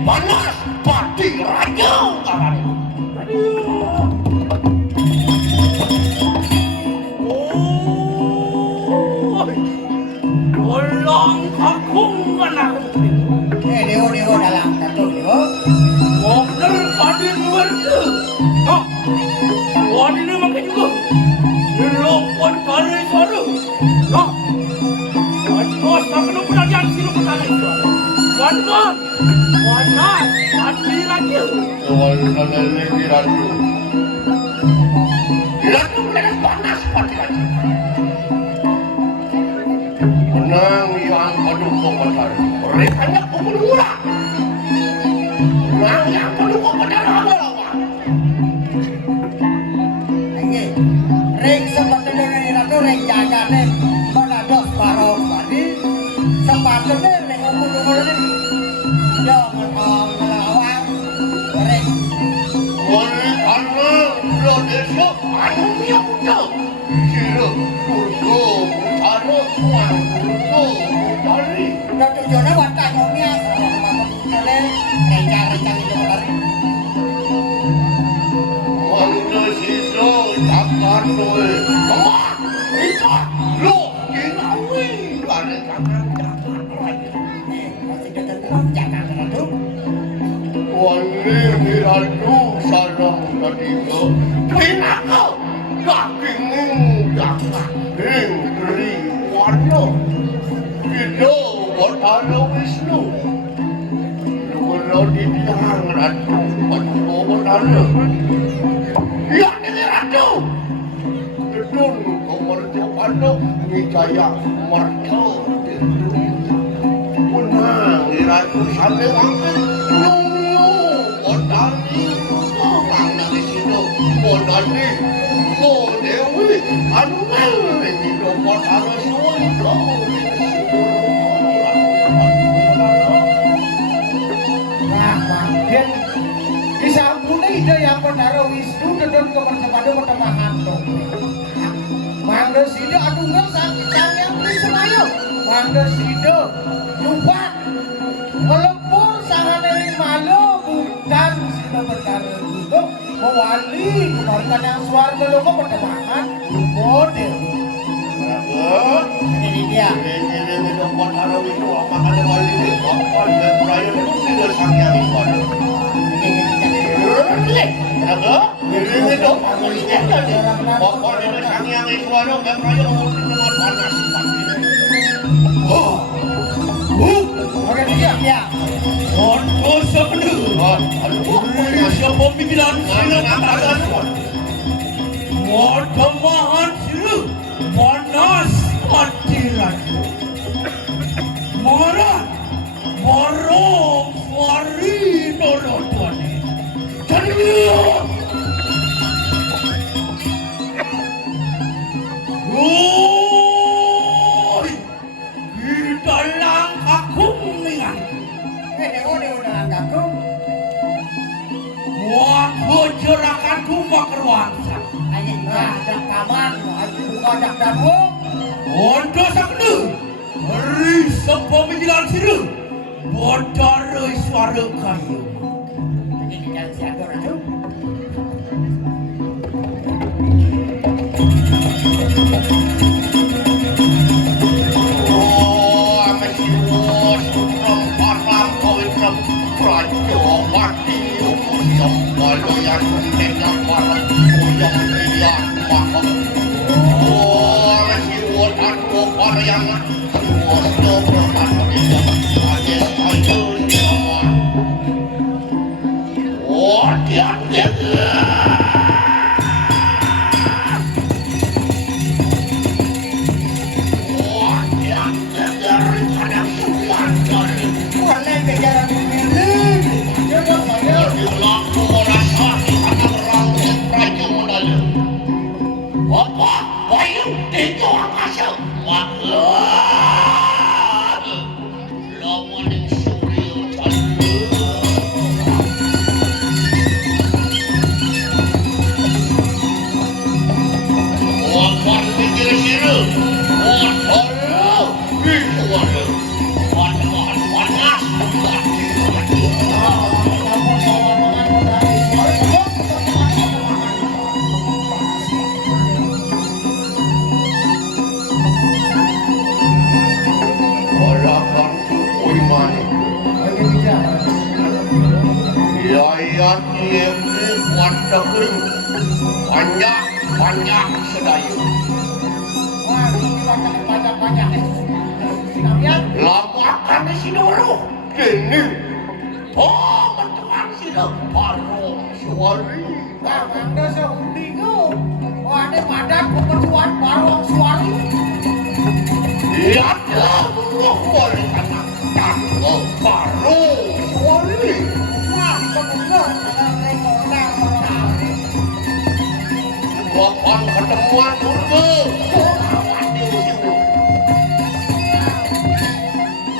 panas pati raja Tolong aku menang. Dewa dalam satu dewa. Order pada luar tu. Oh, luar ini makan juga. Lopon kali suara. Oh, terus tak kena penajam sini petani suara. Wan, panas, mati lagi. Panas lagi. Lagi boleh panas mati lagi. Menang yang kedua kepada mereka yang kedua. Menang yang kedua kepada apa? Ini, ring sepatutnya dengan itu ring jaga nih. Mana dos barong tadi, sepatutnya ring umur ini. Jangan melawan ring. Karena Indonesia anu yang muda. Kira kurgo mutara kuat kurgo mutari. Udah tujuannya buat tanyongnya sama bapak rencang-rencang itu tadi. Mana sisa takkan doe. Bisa lo kinawi. Ada jangan. Masih dekat jaga Ini ratu sarang ketiga. Pinako kaking jangan beri warna. Kita bertanda Wisnu. Kalau di tiang ratu bertanda bertanda. Ya ini ratu. Gedung pemerintah pada Wijaya Marga. Menang ratu sampai angin. Modani, orang dari sini, modani, modewi, anu ini dapat ada semua itu. Nah, mungkin disambung ide yang Pandara Wisnu dan kepada pertemahan dong. Mangga sida aduh nggak sakit yang beri semayo. Mangga sida lupa melebur sangat malu. Dan sida perkara itu mewali keluarkan yang suarga loko pertemahan model. Ini dia. Ini dapat ada itu apa ada wali itu apa dia perayaan itu tidak sangat itu. Kenapa? Ini dapat wali itu tadi. Bapak ini sangat itu ada nggak perayaan umur dengan panas. Oke dia. Ya. Oh, sebenar. Siapa pikiran sila katakan? Modemahan sila panas hatiran. Marah, marah, suari nolotuan. Jadi kita langkah kuningan. Udah aku. Wah, bojerakanku makerwangsa. Hanya ada kaman, ada dagu. Ondo sakdu. Ri sepemikiran siru. Bodare suara kayu. Ini tidak siaga ratu. Banyak sedaya. Wah, ini banyak nih. Lamakan di sini dulu. Ini. Oh, mendengar sini. Baru suari. Nah, Mangga sehundingu. Wah, ini padat keperluan baru suari. Iya, boleh kata. Tanggo baru suari. Wah, benar. Bapak ketemuan surga. Kawan di situ.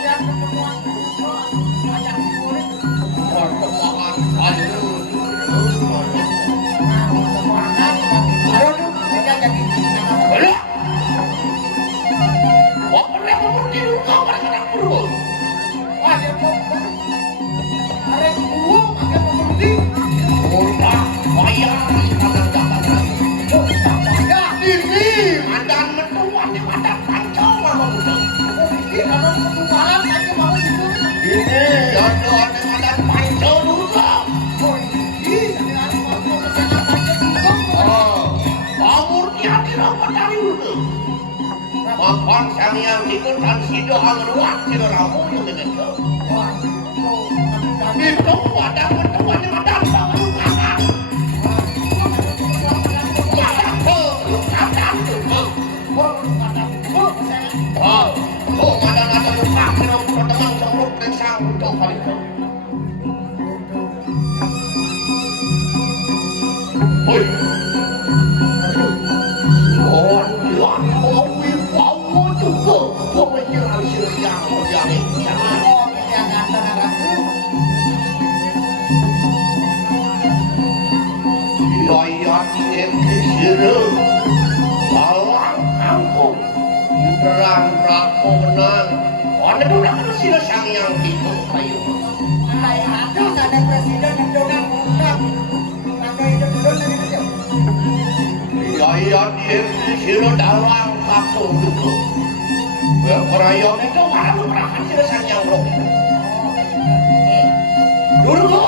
Yang keperluan banyak suari. Pertemuan ayu. Belum. Bapak yang mungkin kawan kena perlu. Wah, dia mau arek uang agak mengerti. Udah, bayar kadang-kadang. Ini mandan mentuan di mandan pancong mau udah. Ini kalau ketualan aja mau itu. Ini ada mandan pancong dulu. mapan sang yang ikut dan sido angruak sido ramu yang begitu. Itu ada pertemuan yang ada sama lu kakak. Malah tuh lu kakak tuh. Oh, ada lu kakak yang pertemuan sama lu sang untuk kali itu. Oi. Oh, lang mau mau juga. Kau menjelang siang yang jangan. Ayat yang kesiru, balang kampung, terang rakonan. Ada dulu kan sila sang yang itu kayu. Ada sana presiden yang doang undang. Anda hidup dulu sana aja. Ayat yang kesiru dalam kampung itu. Perayaan itu mana merakan sila sang yang roh. Dulu.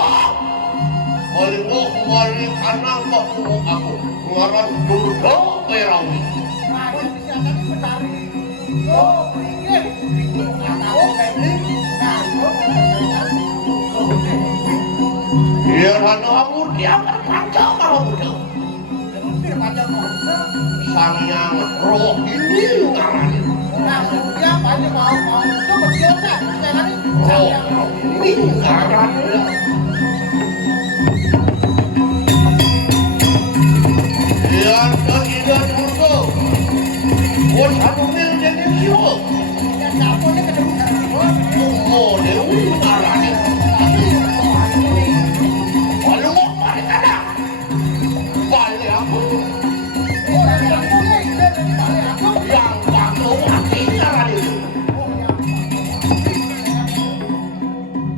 Kalau kembali kanang ketemu aku ngaran Durga Perawi. Nah, bisa tadi menari. Oh, ini nggak tahu Febri. Nah, Iya, karena kamu dia berpanjang kalau betul. mungkin macam mana? Sang yang roh ini ngaran. Nah, dia banyak mau itu berjasa. Jangan Roh ini ngaran. Iya, tidak dulu. Oh, satu mil jadi siapa? dan siapa dia ketemu sama dia. Oh, Dewi ngaran. Tapi ini Lalu balik ada. Balik aku. orang yang punya ide dari balik aku. Yang waktu mati ngaran itu.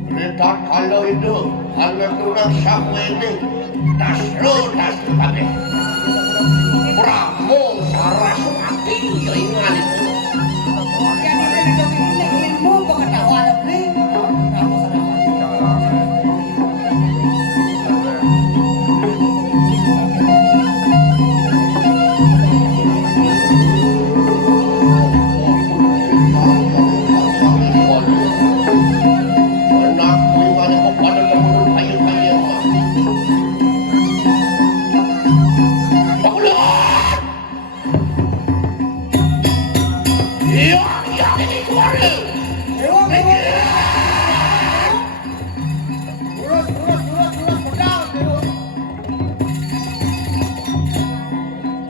Kita kalau itu hanya kurang sama ini. Tas pakai. Pramu Saraswati ya ingat itu. Yang ini dari ilmu pengetahuan ini. Kamu Saraswati. Anak iman kepada penduduk kayu-kayu. Bangunlah! Iya, ini keluarga. Dewa, Urus pedang, Dewa.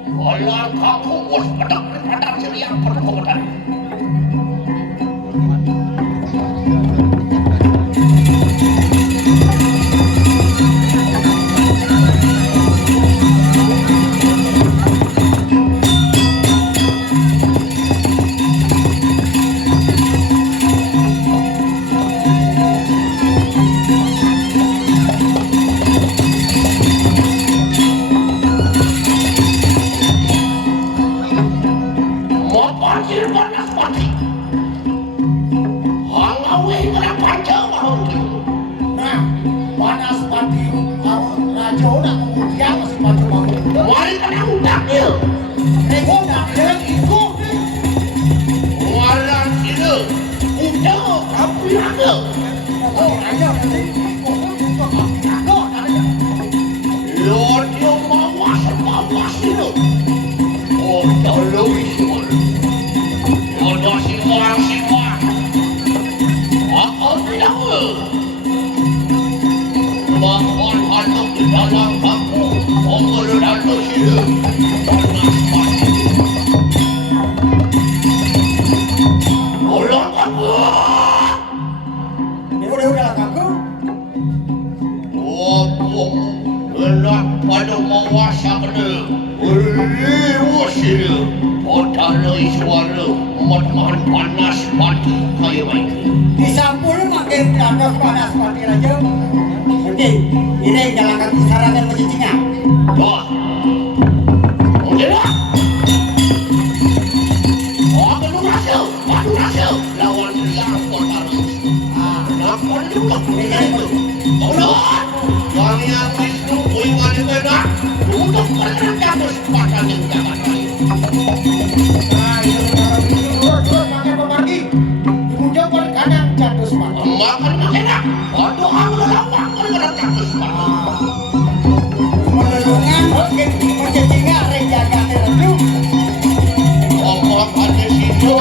Kalau kamu urus pedang ceria perkotaan. Mau panggil panas mati. Hangawe kena panjang mau. Nah, panas pati raja udah kemudian masih bantu-bantu. Mari kena undangnya. Nego udah dia ikut. Waran itu udah kamu ada. Oh, ayo nanti. Oh, ada. Lord dia mawas itu. Oh, tolong itu. Jodoh si orang. Aku tidak mohon hantuk di dalam kamu. Ongol dan lusia. Panas mati. Ulang aku. Udah lah kamu. Oh, enak pada mawasa kena. Usir. Potalai suara. Matman panas mati kayu baik. Di sampul makin ada panas pati raja. Oke, ini jalan kaki sarangan mencicinya. Wah. Udah. Oh, belum hasil. Lawan dia potalai. Nampak juga itu. Allah. Yang Wisnu kuiwan beda. Untuk berkata kesempatan yang jangan lain. Nah, itu pada catus banget. Menurungan mungkin menjadinya rejaga teraju. Apa pada situ?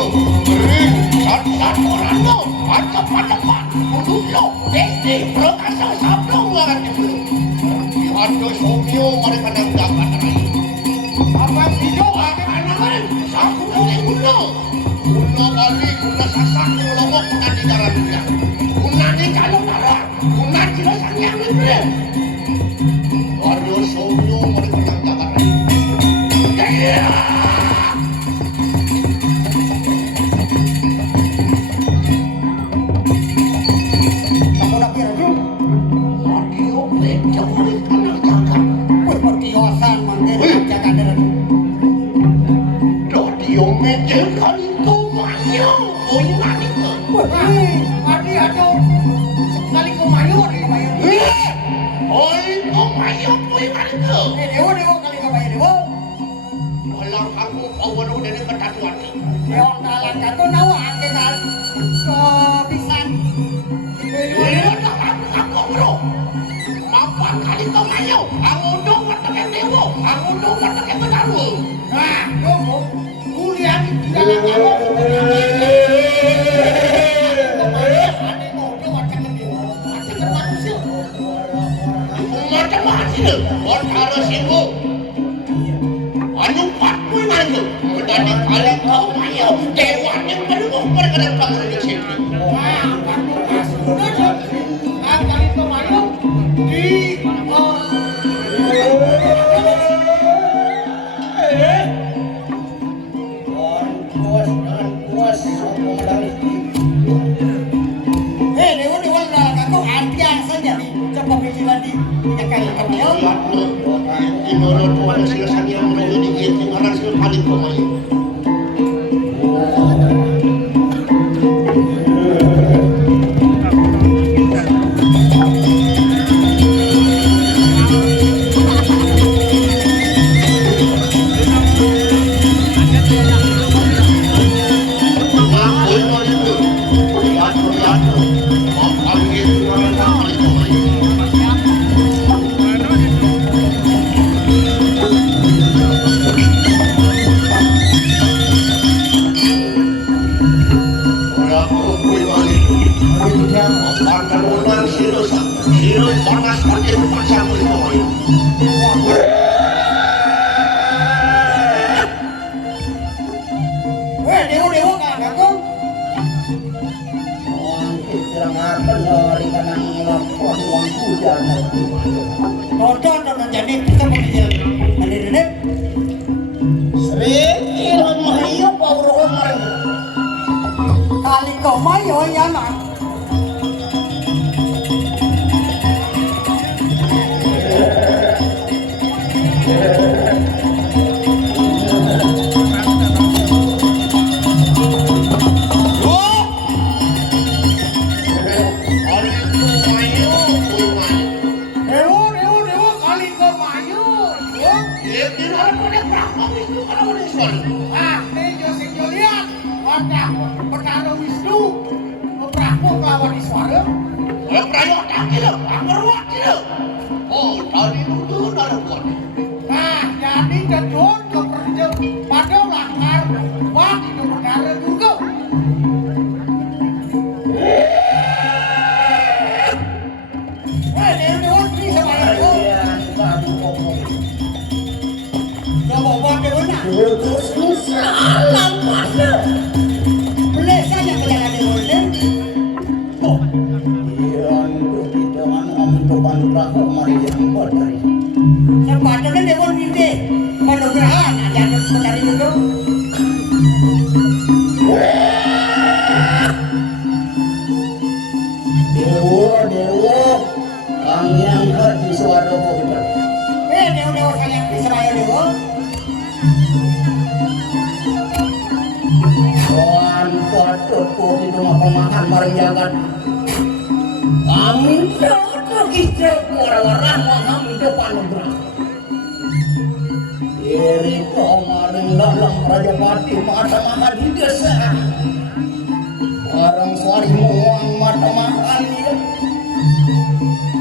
Beri sat orang lo. Macam-macam. Kudulo. Dede. Prokasa sablong larat itu. Dihantu somyo mereka nang dapat rai. Apa situ? Anak-anak. Sapu boleh kuno. Kuno balik. Kuno sasak. Kuno lomok. Kuno di jalan dunia. Kuno di kalau taruh. Kuno jelas yang lebih. Wario somyo mereka nang dapat rai. Iya. Meja kali itu mayo, oi mati ke. Adi aduh, sekali kau mayu, adi kau mayu. Oi, kau mayo, oi mati ke. Dewa kali kau mayu dewa. Walang aku power udah ni ketatuan. Dewa nalang kau nawa angke kal. Kebisan. Iya, tak aku bro. Mapan kali kau mayo, aku dong katakan dewa, aku dong katakan kedaru. Nah, kau kuliah jalan kalau macam-macam orang sibuk anu patui mana menjadi kali kau mayo dewan yang penuh berkedap bangun di sini kali kau mayu di Menurut manusia yang menjadi itu orang sekali kemarin. Kali kau mayo ya mak.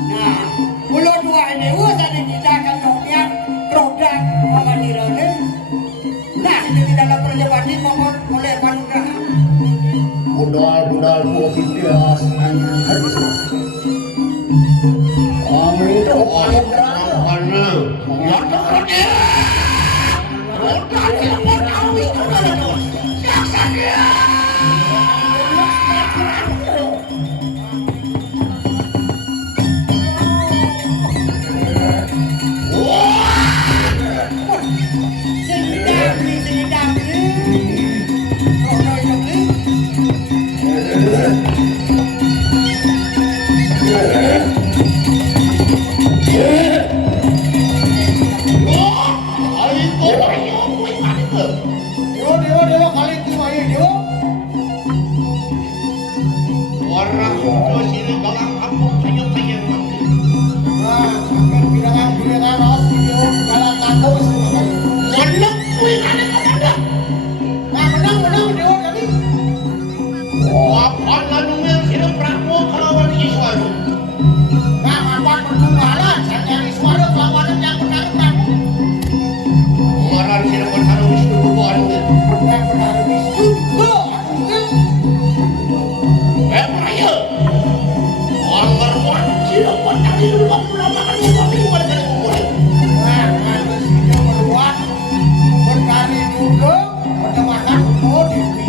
Nah, paling berani. Mana? Roda roda. Roda dia mau tahu itu dulu. Siapa dia? Dewa kali itu ayo Dewa. Orang itu sini balang kampung sayang mati. Nah, akan bilangan ros video balang kampung semua. Menang kuih ada kepada. Nah, menang Dewa tadi. Apa lalu yang sini pramu kelawan Iswaru. Nah, apa pertunggalan saya Iswaru kelawanan yang menang pramu. Orang sini bertaruh Wisnu Bubuan. Yang benar Wisnu. Raya. Orang berbuat sini bertaruh di rumah pulau makan kopi pada kali umur. Nah, kalau sini berbuat berkari juga pada makan mau Dewi.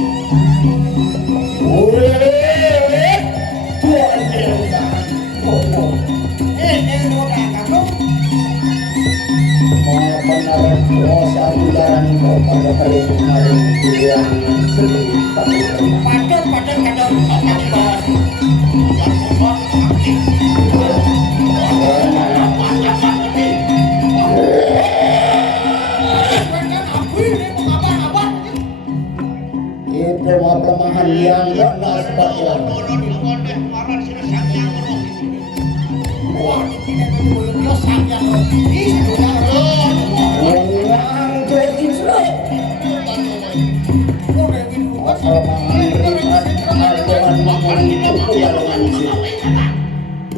Ini udah kamu. Benar dosa udaran pada hari kemarin yang sedih tapi Padahal kadang sama di bawah. itu mah pelemahan yang gak sebabnya. Wah, ini dia sangat ini Yang jadi Israel.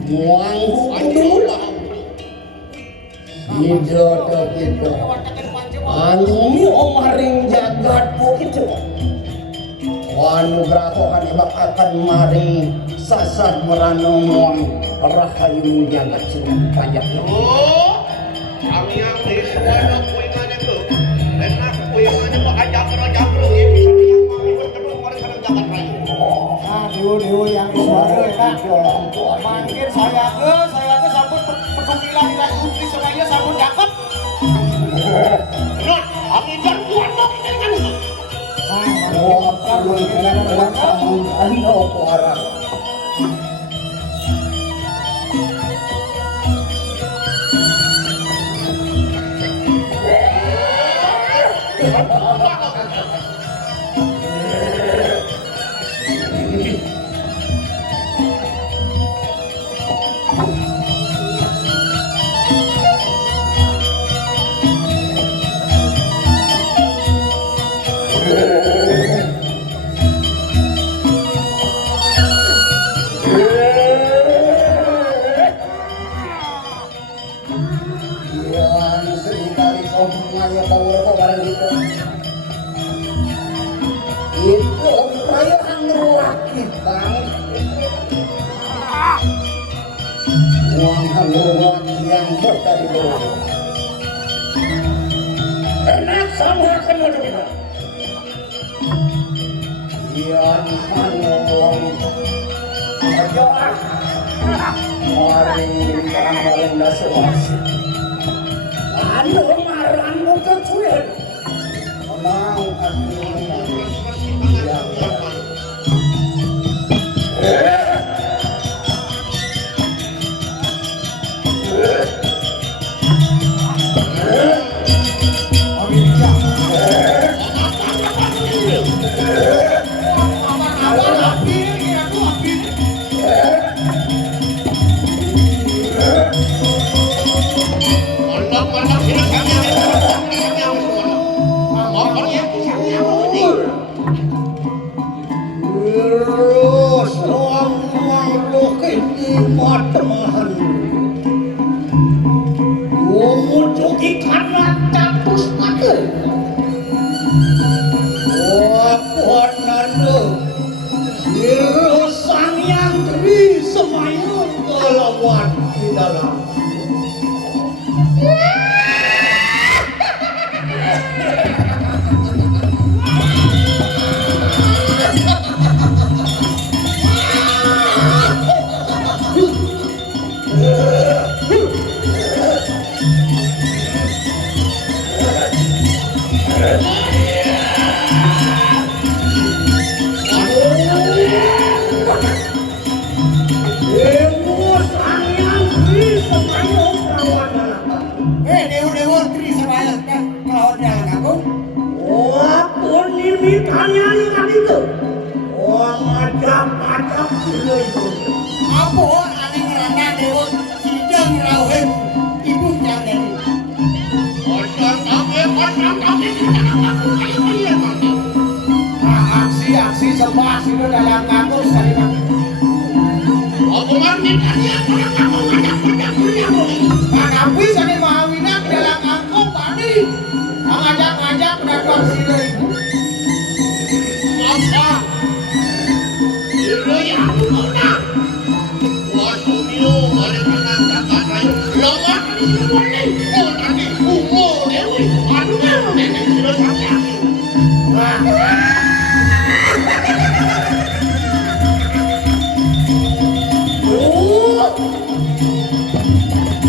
Muang hukum dulu. Hijodoh gitu. Anu omaring jagatku itu. Wanu brakohan ibak akan maring sasar merano muang rahayu jagat dengan pajak. Oh, kami yang di sekolah kuingan itu. Enak kuingan itu ajak kerajaan ya bisa yang mau berkedul pada sarang jagat raya. Dewa yang suara kan. Mangkir saya ke sambut perkumpulan di Rasul Suraya sambut cakep. Not, kami dan tuan mau kita kan itu. Wah, perlu dengan tahun anda orang. Itu perayaan rakit bang. Uang yang bertadi bawah. Enak sama kan ada kita. Yang uang kerjaan. Maring orang-orang dasar masih. Anu marangmu kecuali. Mau aku Orang-orang sini kami yang mau pergi ke sana. Trisamayo perawan dalam Dewa Tri Semaya kelawan dalam aku. wapun limitannya dengan itu ngajak-ngajak sila itu Apa aneh ngerana Dewa sidang rawin ibu jangan. aksi-aksi semua sila dalam kampus sekali lagi Makapi sani mahawinak dalam kampung tadi mengajak-ngajak pendatang sila itu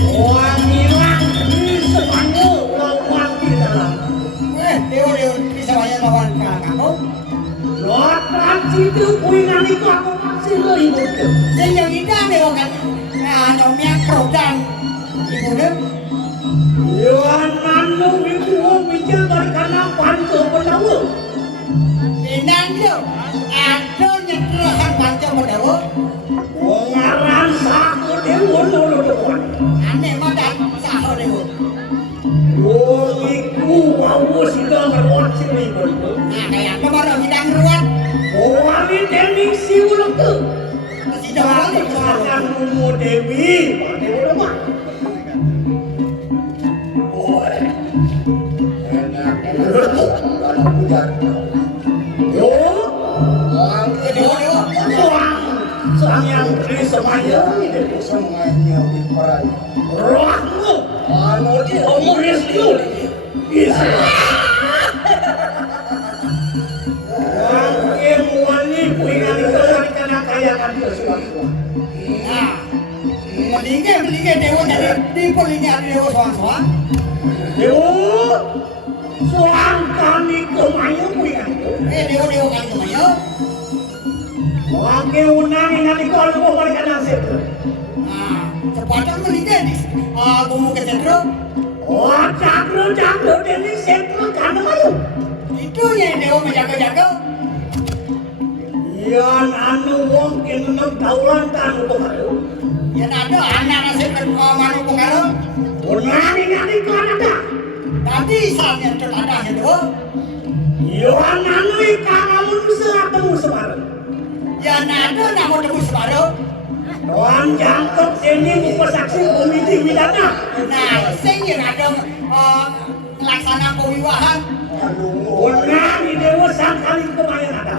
orang hilang di semuanya lawan di dalam Dewa Tri Semaya lawan kamu. Lotran situ kuingan itu aku masih ribut Sehingga kita Dewa kan. Nah, nomnya kerodang ibu dem. Yuan nanu itu mikir dari karena panto penawa Inang dia ada nyetelahan panca mendawa. Pengaran sako dewa lolo-loloan Aneh madan sahur Dewa. Wong iku mau sida ngeruat si ribut Nah, kayak kemarin kita ngeruat. Wali dening si ulang tu Masih jauh balik. Makan Mumu Dewi Dewa lemah Yo Dewa. Sang yang Tri Semaya rohmu umuris dulu bisa mungkin wani puingan itu karena kaya kan sesuatu Nah, melingkar Dewa dari di pelingkar Dewa soang-soang. yo soang kami kemayu puingan Dewa kan kemana? Wangke unang ingat itu kalau mau balik kanan situ Nah, sepatah melingkar di bumbu ke sentro. oh cakro ini sentro kanan ayo Itu yang Dewa menjaga-jaga. Yan anu wong kineneng taulan tanu pengaruh Yang ada anak nasib ke manu pengaruh. unang ingat itu ada Tadi misalnya tertanda ya Dewa. Yan anu ikan amun bisa ketemu sebarang Yang ada nama tebus baru. Tuan jangkep sini buka saksi komiti widana Nah, sing yang ada melaksana pewiwahan. unang di dewa sang kali kemayan ada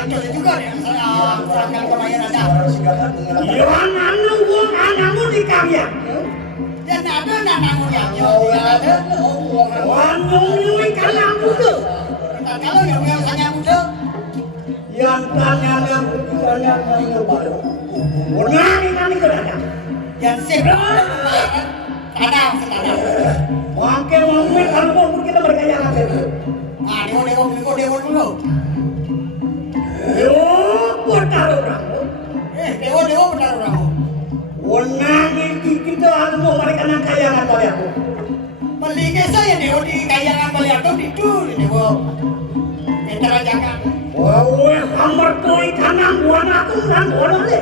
Itu juga yang saya serahkan kemayan ada. Yan anu wong anamu di karya Yang ada nanamu yang ada. Wan nyung ikan lampu tuh Kalau yang hanya muda. Yan tanya yang baru unang ikan itu ada Yang sebelum tanam. Wangke ngomongin kalau mau kita bergaya apa Nah, Dewa dulu. Yo, portaro bravo. Dewa benar orang. Unang iki kita harus mau mereka nang kayangan oleh aku. Melingkar saya Dewa di kayangan Baliato itu Dewa. Kita jaga. Wawe kamar koi kanang buan aku dan orang le.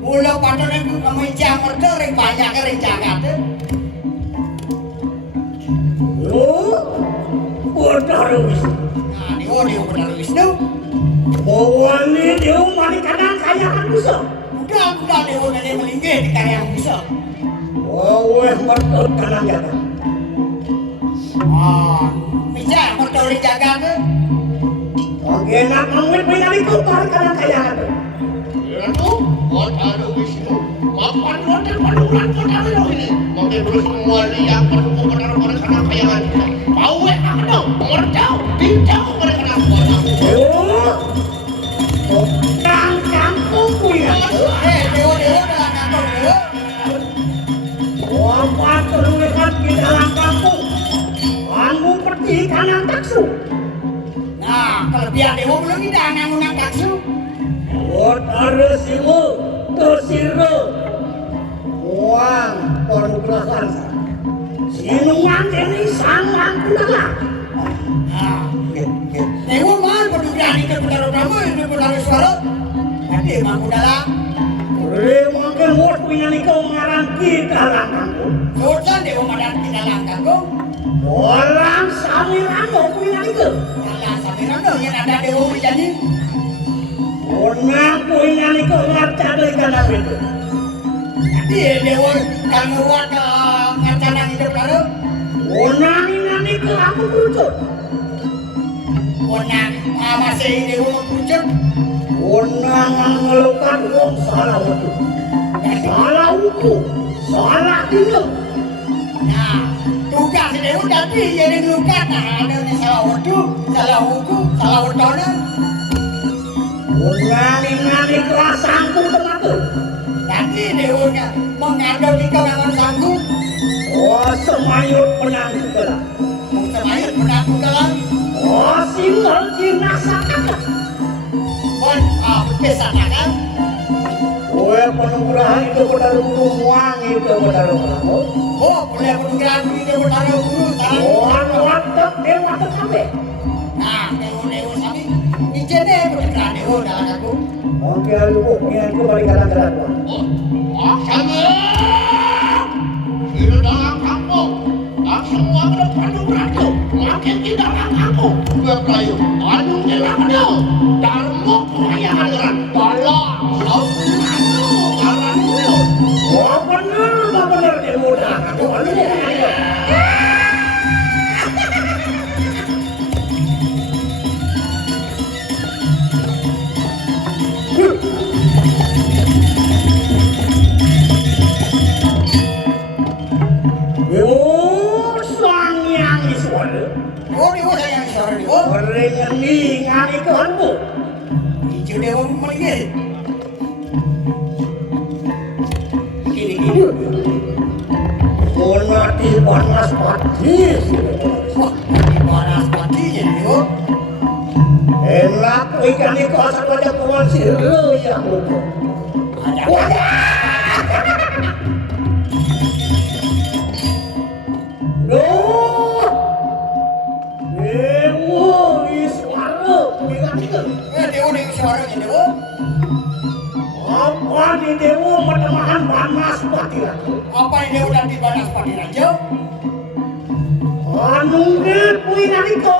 Mula patut aku kemeja mereka ring banyak ring jaga tu. Yo, portaro. Nah, Dewa benar Wisnu. Bawani dia mari kanang kayangan bisa. Udah Dewa dari melingkar di kayangan bisa. Wawe mereka kanang jaga. Bisa mereka ring jaga tu. Oke, nak mengwit punya itu mari kanang kayangan. Itu kota Wisnu. Mapan hotel paduran kota ini. Mungkin terus semua lihat pendukung kota sana kayangan. Mau aku mercau, bincang mereka nak kota. Yo, kang kampung punya. Dewa dalam kantor Dewa. Apa terlihat di dalam kampung? Anu pergi kanan taksu. Nah, kelebihan Dewa belum kita nangunang taksu. What are simu? Tosiro. perasaan. Sinuman ini sangat kunala. Dewa mah kudu berani ke Betara Brahma itu Betara Suara. Tapi emang udah lah. Mungkin muat punya nikau mengarang kita langkangku. Soalnya Dewa madan kita langkah kok. Orang Samirando punya nikau. Kalau Samirando yang ada Dewa menjadi. Orang punya nikau ngarca dari kandang itu. Jadi Dewa kalau ngeruat ke ngarcanan hidup lalu. Orang ini nikau aku berucut. Orang masih Dewa mengerucut. Orang mengeluhkan uang salah waktu. Salah hukum, salah dulu. Nah, tugas Dewa tadi jadi ngelukat. Nah, ada nih salah waktu, salah hukum, salah waktunya. Orang ini kerasangku tengah tu. Nanti Dewa mengandung di kalangan sanggup. Oh, semayut penanggung kelam. Semayut menanggung kelam. Oh, singgol dirasakan. Pun pesan kan? Kowe penungguran itu pada rumah muang itu pada rumah. Oh, boleh penungguran itu pada rumah. Oh, watak sampai. Nah, Dewa sami. Ijene penungguran Dewa dalam aku. Mungkin lubuknya itu balik kalang-kalang. Sama di dalam kampung dan semua berpadu beradu makin di dalam kampung berpelayu anu ngelaknya darmu kuraya aliran tolong saudaraku ngaran dulu Oh, benar dia mudah. Oh, Dewa sayang suara Dewa. Orang ini ngani kehanbu. Ijo Dewa meninggal. Gini. Mati panas pati. Wah, panas pati ya Dewa. Enak ikan itu asal aja kawan siru yang lupa. Dewa nih suaranya Dewa. Apa nih Dewa menemukan panas pati aku? Apa yang Dewa dan di panas pati raja? Anungir punya itu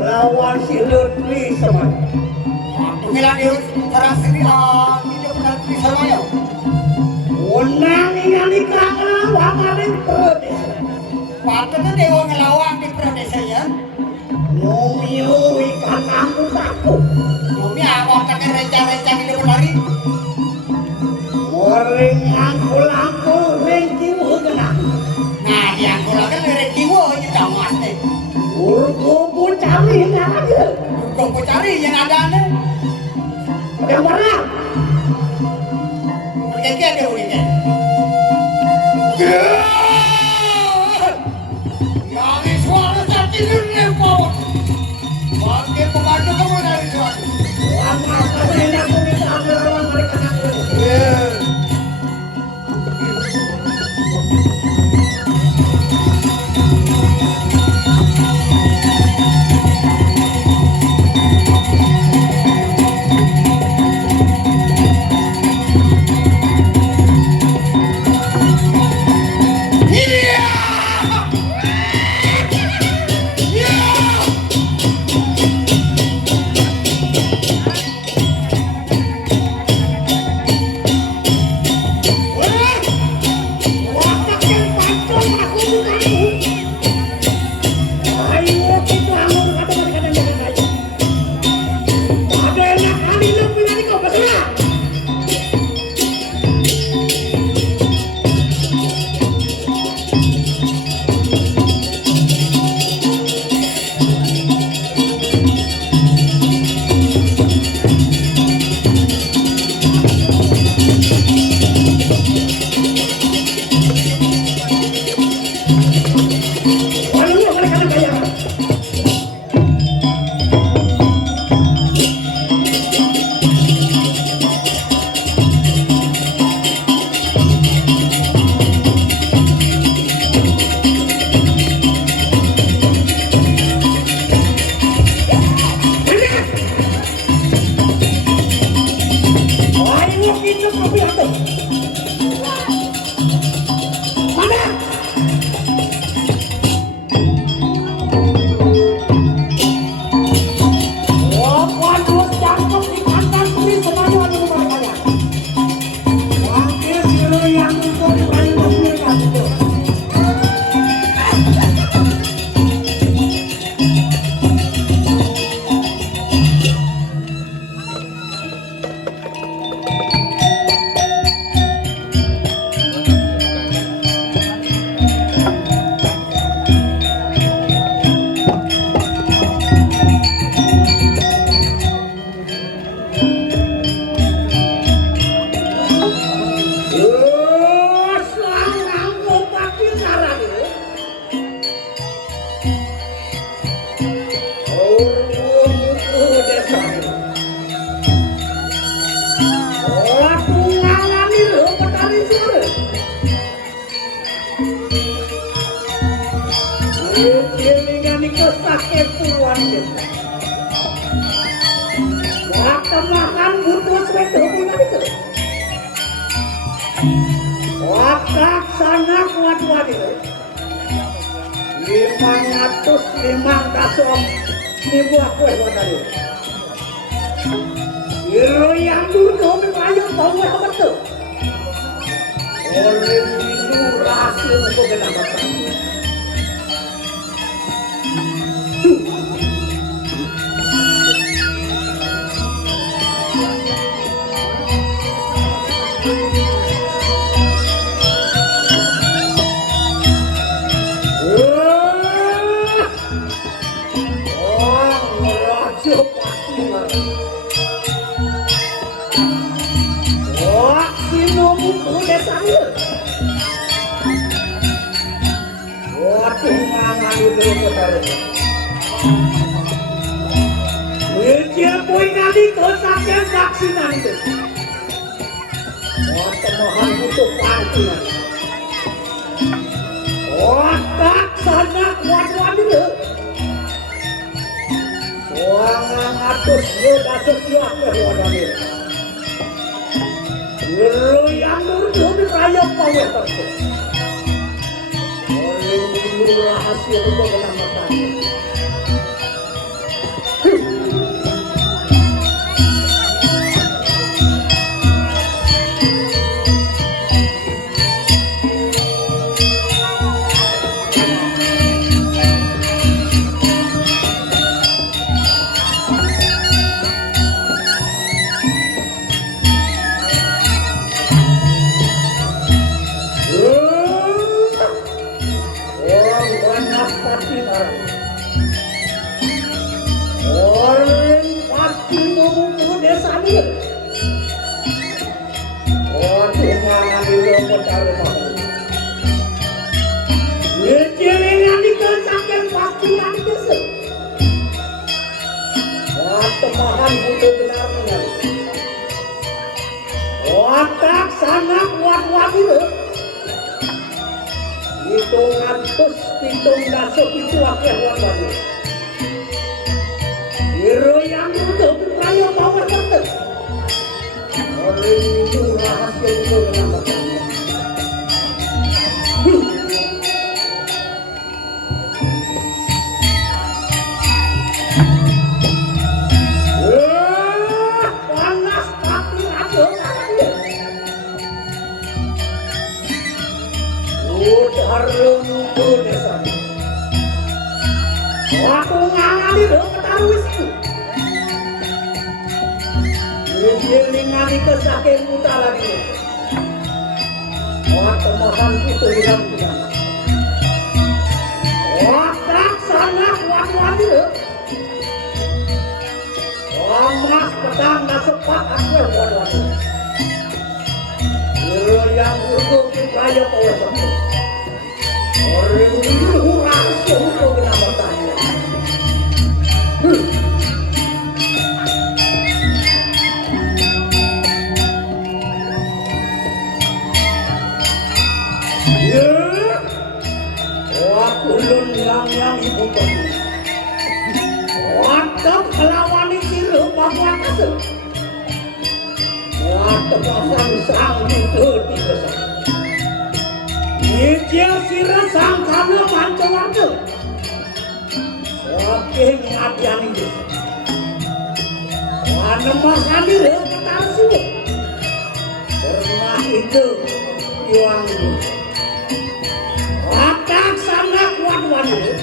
lawan si Lutfi semuanya. Tunggilan Dewa serang sini hidup dengan Lutfi semuanya. Unang yang dikanglah wangarin perdesa. Patutnya Dewa ngelawang di perdesa ya. Nyumiu ikan aku takut. Nyumi awak kakek rencang-rencang hidup lari. Orang angkul rengki kenang. Nah, di angkul kan lirik kiwo ini dah mas deh. Urku cari aja. Kau cari yang ada nih. Yang mana? Pergi Dewa ini. Yang suara sakit ini kau. Bangkit pembantu kamu dari suara. Lama kali aku bisa ambil lawan mereka aku. Waktu makan butuh sewedo punya itu. Wakak sana kuat-kuat itu. 505 kasong ni buah kue wadah itu. Iro yang dulu memang bawa apa tu? Oleh itu rahasia untuk kenamaan. Dia poin nanti kesaktian saksinan itu. Temohan butuh pantulan. Otak sana kuat-kuat itu. Wangan atus yoda setiap kewadah itu. Lu yang dulu dirayap pawai tersebut. Oleh dulu rahasia untuk kenamaan. Otak sana kuat-kuat itu. Hitungan tus, hitung dasar itu akhir wadah. Hero yang dulu berkaya bawa tertentu. Oleh itu rahasia itu menambahkan. Panas tapi ada dia. Udah runtuh desa. Waktu ngalami dong ketahui itu. Ngilingan ke sakit muta lagi. Waktu makan itu hilang juga. Waktu sana kuat-kuat itu. Emas pedang dan sepat akhir wadah. Hero yang untuk kaya pawai tersebut. Orang itu rahasia untuk kenamaan. Ulun yang ibu bani. Waktu kelawani sirup bapak kasut. Waktu pasang sang itu dibesar. Ijil sirah sang kami manca-manca. Oke ngadian ini. Wana makan ini ketar subuh. Pernah itu juang itu. Otak sana kuat-kuat itu.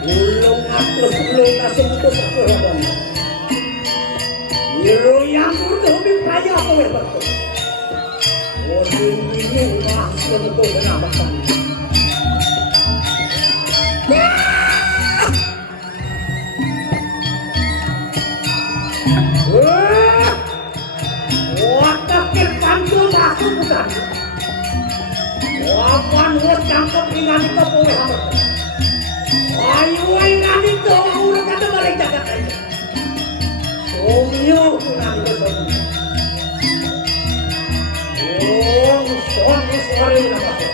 Ulung aku sebelum kasut aku hebat. Hero yang dulu dipercaya oleh betul. Odin ini masih untuk kenamaan. Otak terpantul masuk bukan. Wapan wes cangkep dengan itu boleh amat. Ayo dengan itu udah kata balik jaga aja. Omyo dengan itu semua. Sore nama tu.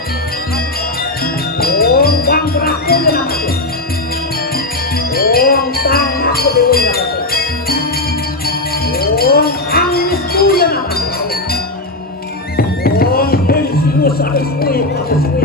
Bang beraku nama tu. ada suwe